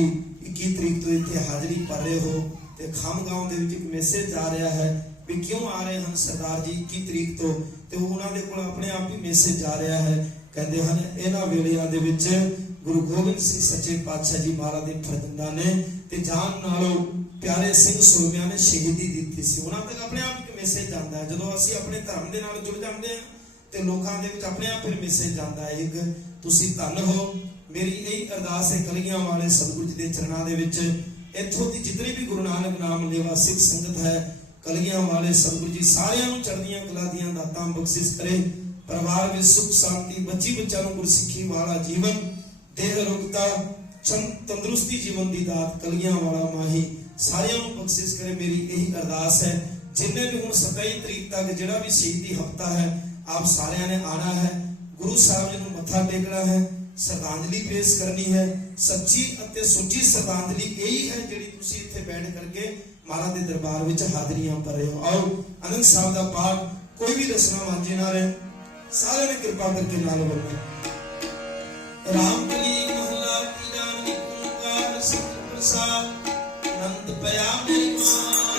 21 तरीक तो इतने हाजरी भर रहे हो ते खाम गांव दे विच एक मैसेज आ रहा है भी क्यों आ रहे हैं सरदार जी 21 तरीक तो ते उन्हां दे कोल अपने आप ही मैसेज आ रहा है। कहते हैं इन्हां वेलियां दे विच गुरु गोबिंद सिंह सच्चे पातशाह जी महाराज दे फरजंदा ने ते जान नालों प्यारे सिंह सूरमिया ने शहीदी दी सी। उन्हां तक अपने आप एक मैसेज आता है। जदों असीं अपने धर्म दे नाल जुड़ जांदे हां ते लोकां दे विच अपने आप फिर मैसेज आता है एक तुसीं धन हो। मेरी यही अरदास है कलगियां वाले सतगुरु जी के चरणों के विच इत्थों की जितनी भी गुरु नानक नाम लेवा सिख संगत है कलगियां वाले सतगुरु जी सारियां नूं चढ़दियां कला दियां दातां बख्शिश करे। परिवार में सुख शांति बच्ची बच्चों को गुरसिੱਖੀ वाला जीवन देह रुकता तंदुरुस्ती जीवन की दात कलगियां वाला माही सारियां नूं बख्शिश करे। मेरी यही अरदास है जिन्हें भी हुण 27 तरीक तक जिहड़ा भी शहीदी हफ्ता है आप सारियां ने आना है। गुरु साहब जी नूं मत्था टेकना है श्रद्धांजलि पेश करनी है। सच्ची अते सुची श्रद्धांजलि यही है जिहड़ी तुसीं इत्थे बैठ करके महाराज के दरबार विच हाजरियां भर रहे हो। आओ आनंद साहब का पाठ कोई भी रसना वांझे ना रहे सारे ने कृपा करके नाल बोलना। रामकली महला की जानी ओंकार सिद्ध प्रसाद नंद पया मेरी मां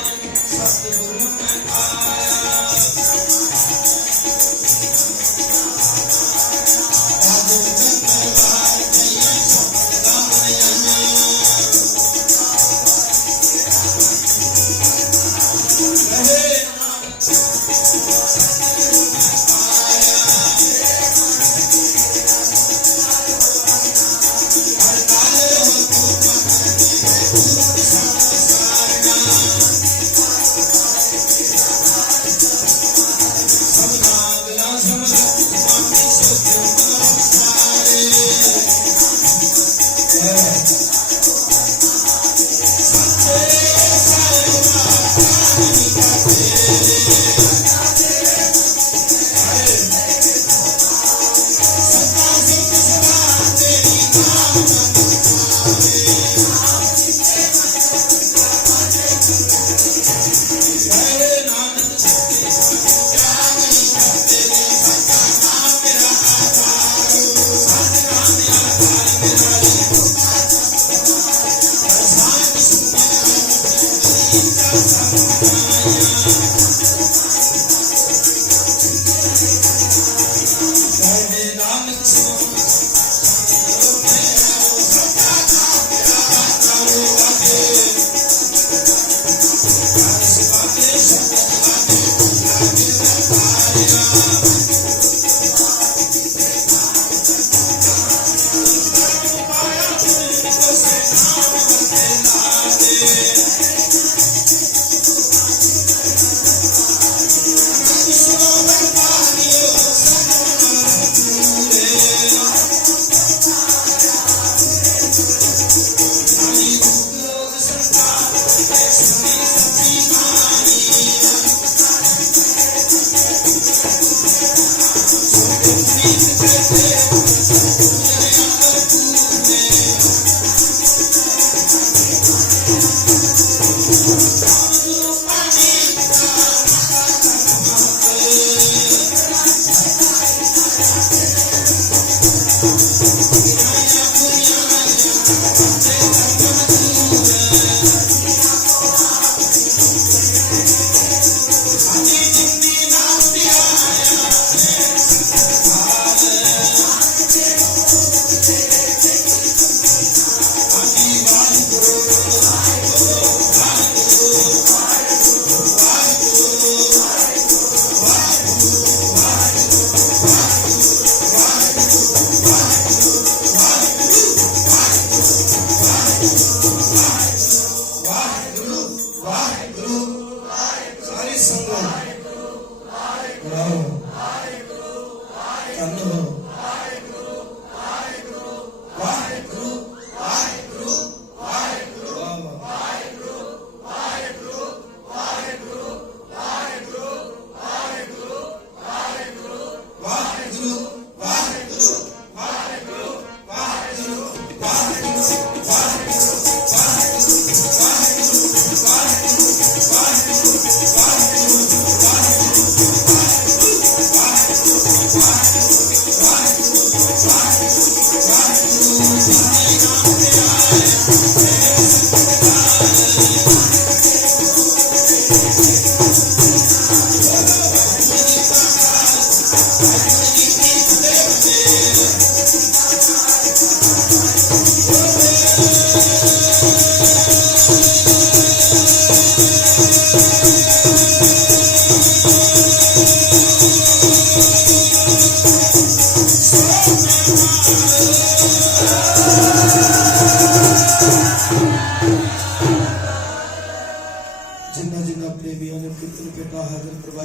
जिन्ना जिन्ना प्रेमियों ने कीर्तन भेंटा हाजिर करवाई